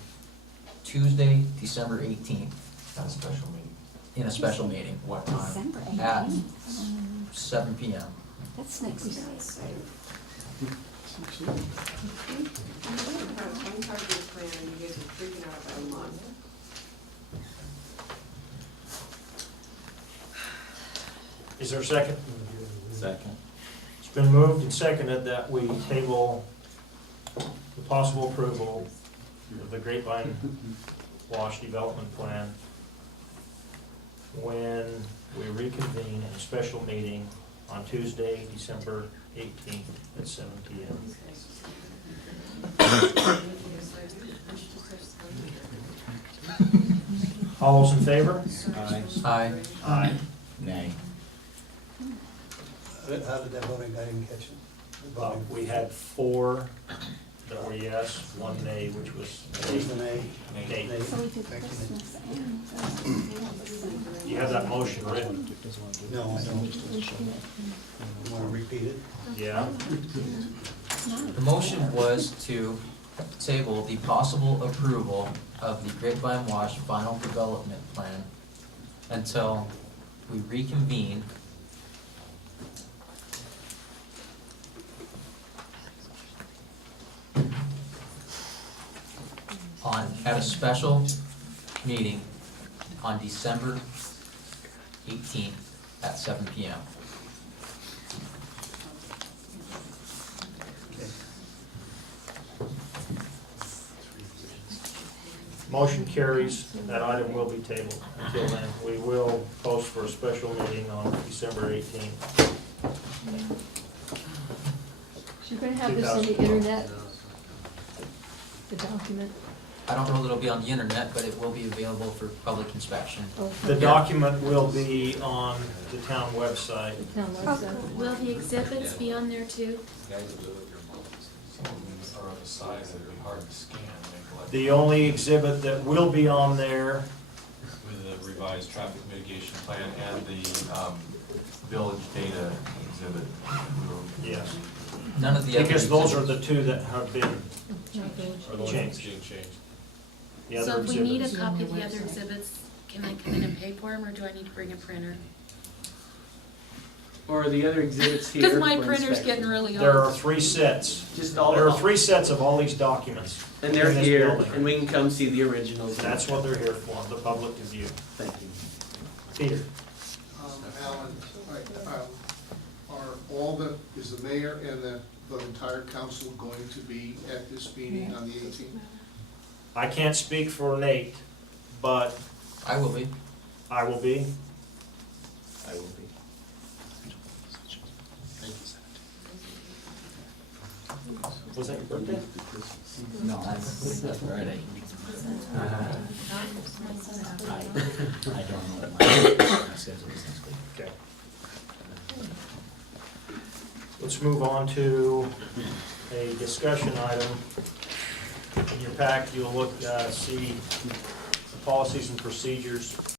Tuesday, December 18th, At a special meeting. in a special meeting What time? December at 18th. 7 p.m. That's next week. One part of this plan, and you guys are freaking out about a month. Is there a second? Second. It's been moved and seconded that we table the possible approval of the Grapevine Wash Development Plan when we reconvene in a special meeting on Tuesday, December 18th at 7 p.m. All those in favor? Aye. Aye. Aye. Nay. How did that voting, I didn't catch it. The voting. We had 4 that were yes, 1 nay, which was Who's the nay? nay. Nay. So we did Christmas and. You have that motion written? No, I don't. You wanna repeat it? Yeah. The motion was to table the possible approval of the Grapevine Wash final development plan until we reconvene at a special meeting on December 18th at 7 p.m. Motion carries. That item will be tabled until then. We will post for a special meeting on December 18th. You're gonna have this on the internet, the document? I don't know that it'll be on the internet, but it will be available for public inspection. The document will be on the town website. The town website. Will the exhibits be on there too? Some of them are of a size that would be hard to scan. The only exhibit that will be on there, With the revised traffic mitigation plan and the village data exhibit. yes, None of the other because those are exhibits- the 2 that have been Are the ones that's being changed. the other So if we need a exhibits. copy of the other exhibits, can I come in and pay for them, or do I need to bring a printer? Or the other exhibits here. Because my for printer's inspection. getting really There are old. 3 sets. Just all, There are 3 sets of all these documents. and they're in this here, building. and we can come see the originals. That's what they're here for, the public to view. Thank you. Peter? Alan, are all is the mayor and the entire council going to be at this meeting on the 18th? I can't speak for Nate, but I will be. I will be. I will be. Was that your birthday? No, that's Friday. I don't know what my schedule is next week. Okay. Let's move on to a discussion item. In your pack, you'll see the policies and procedures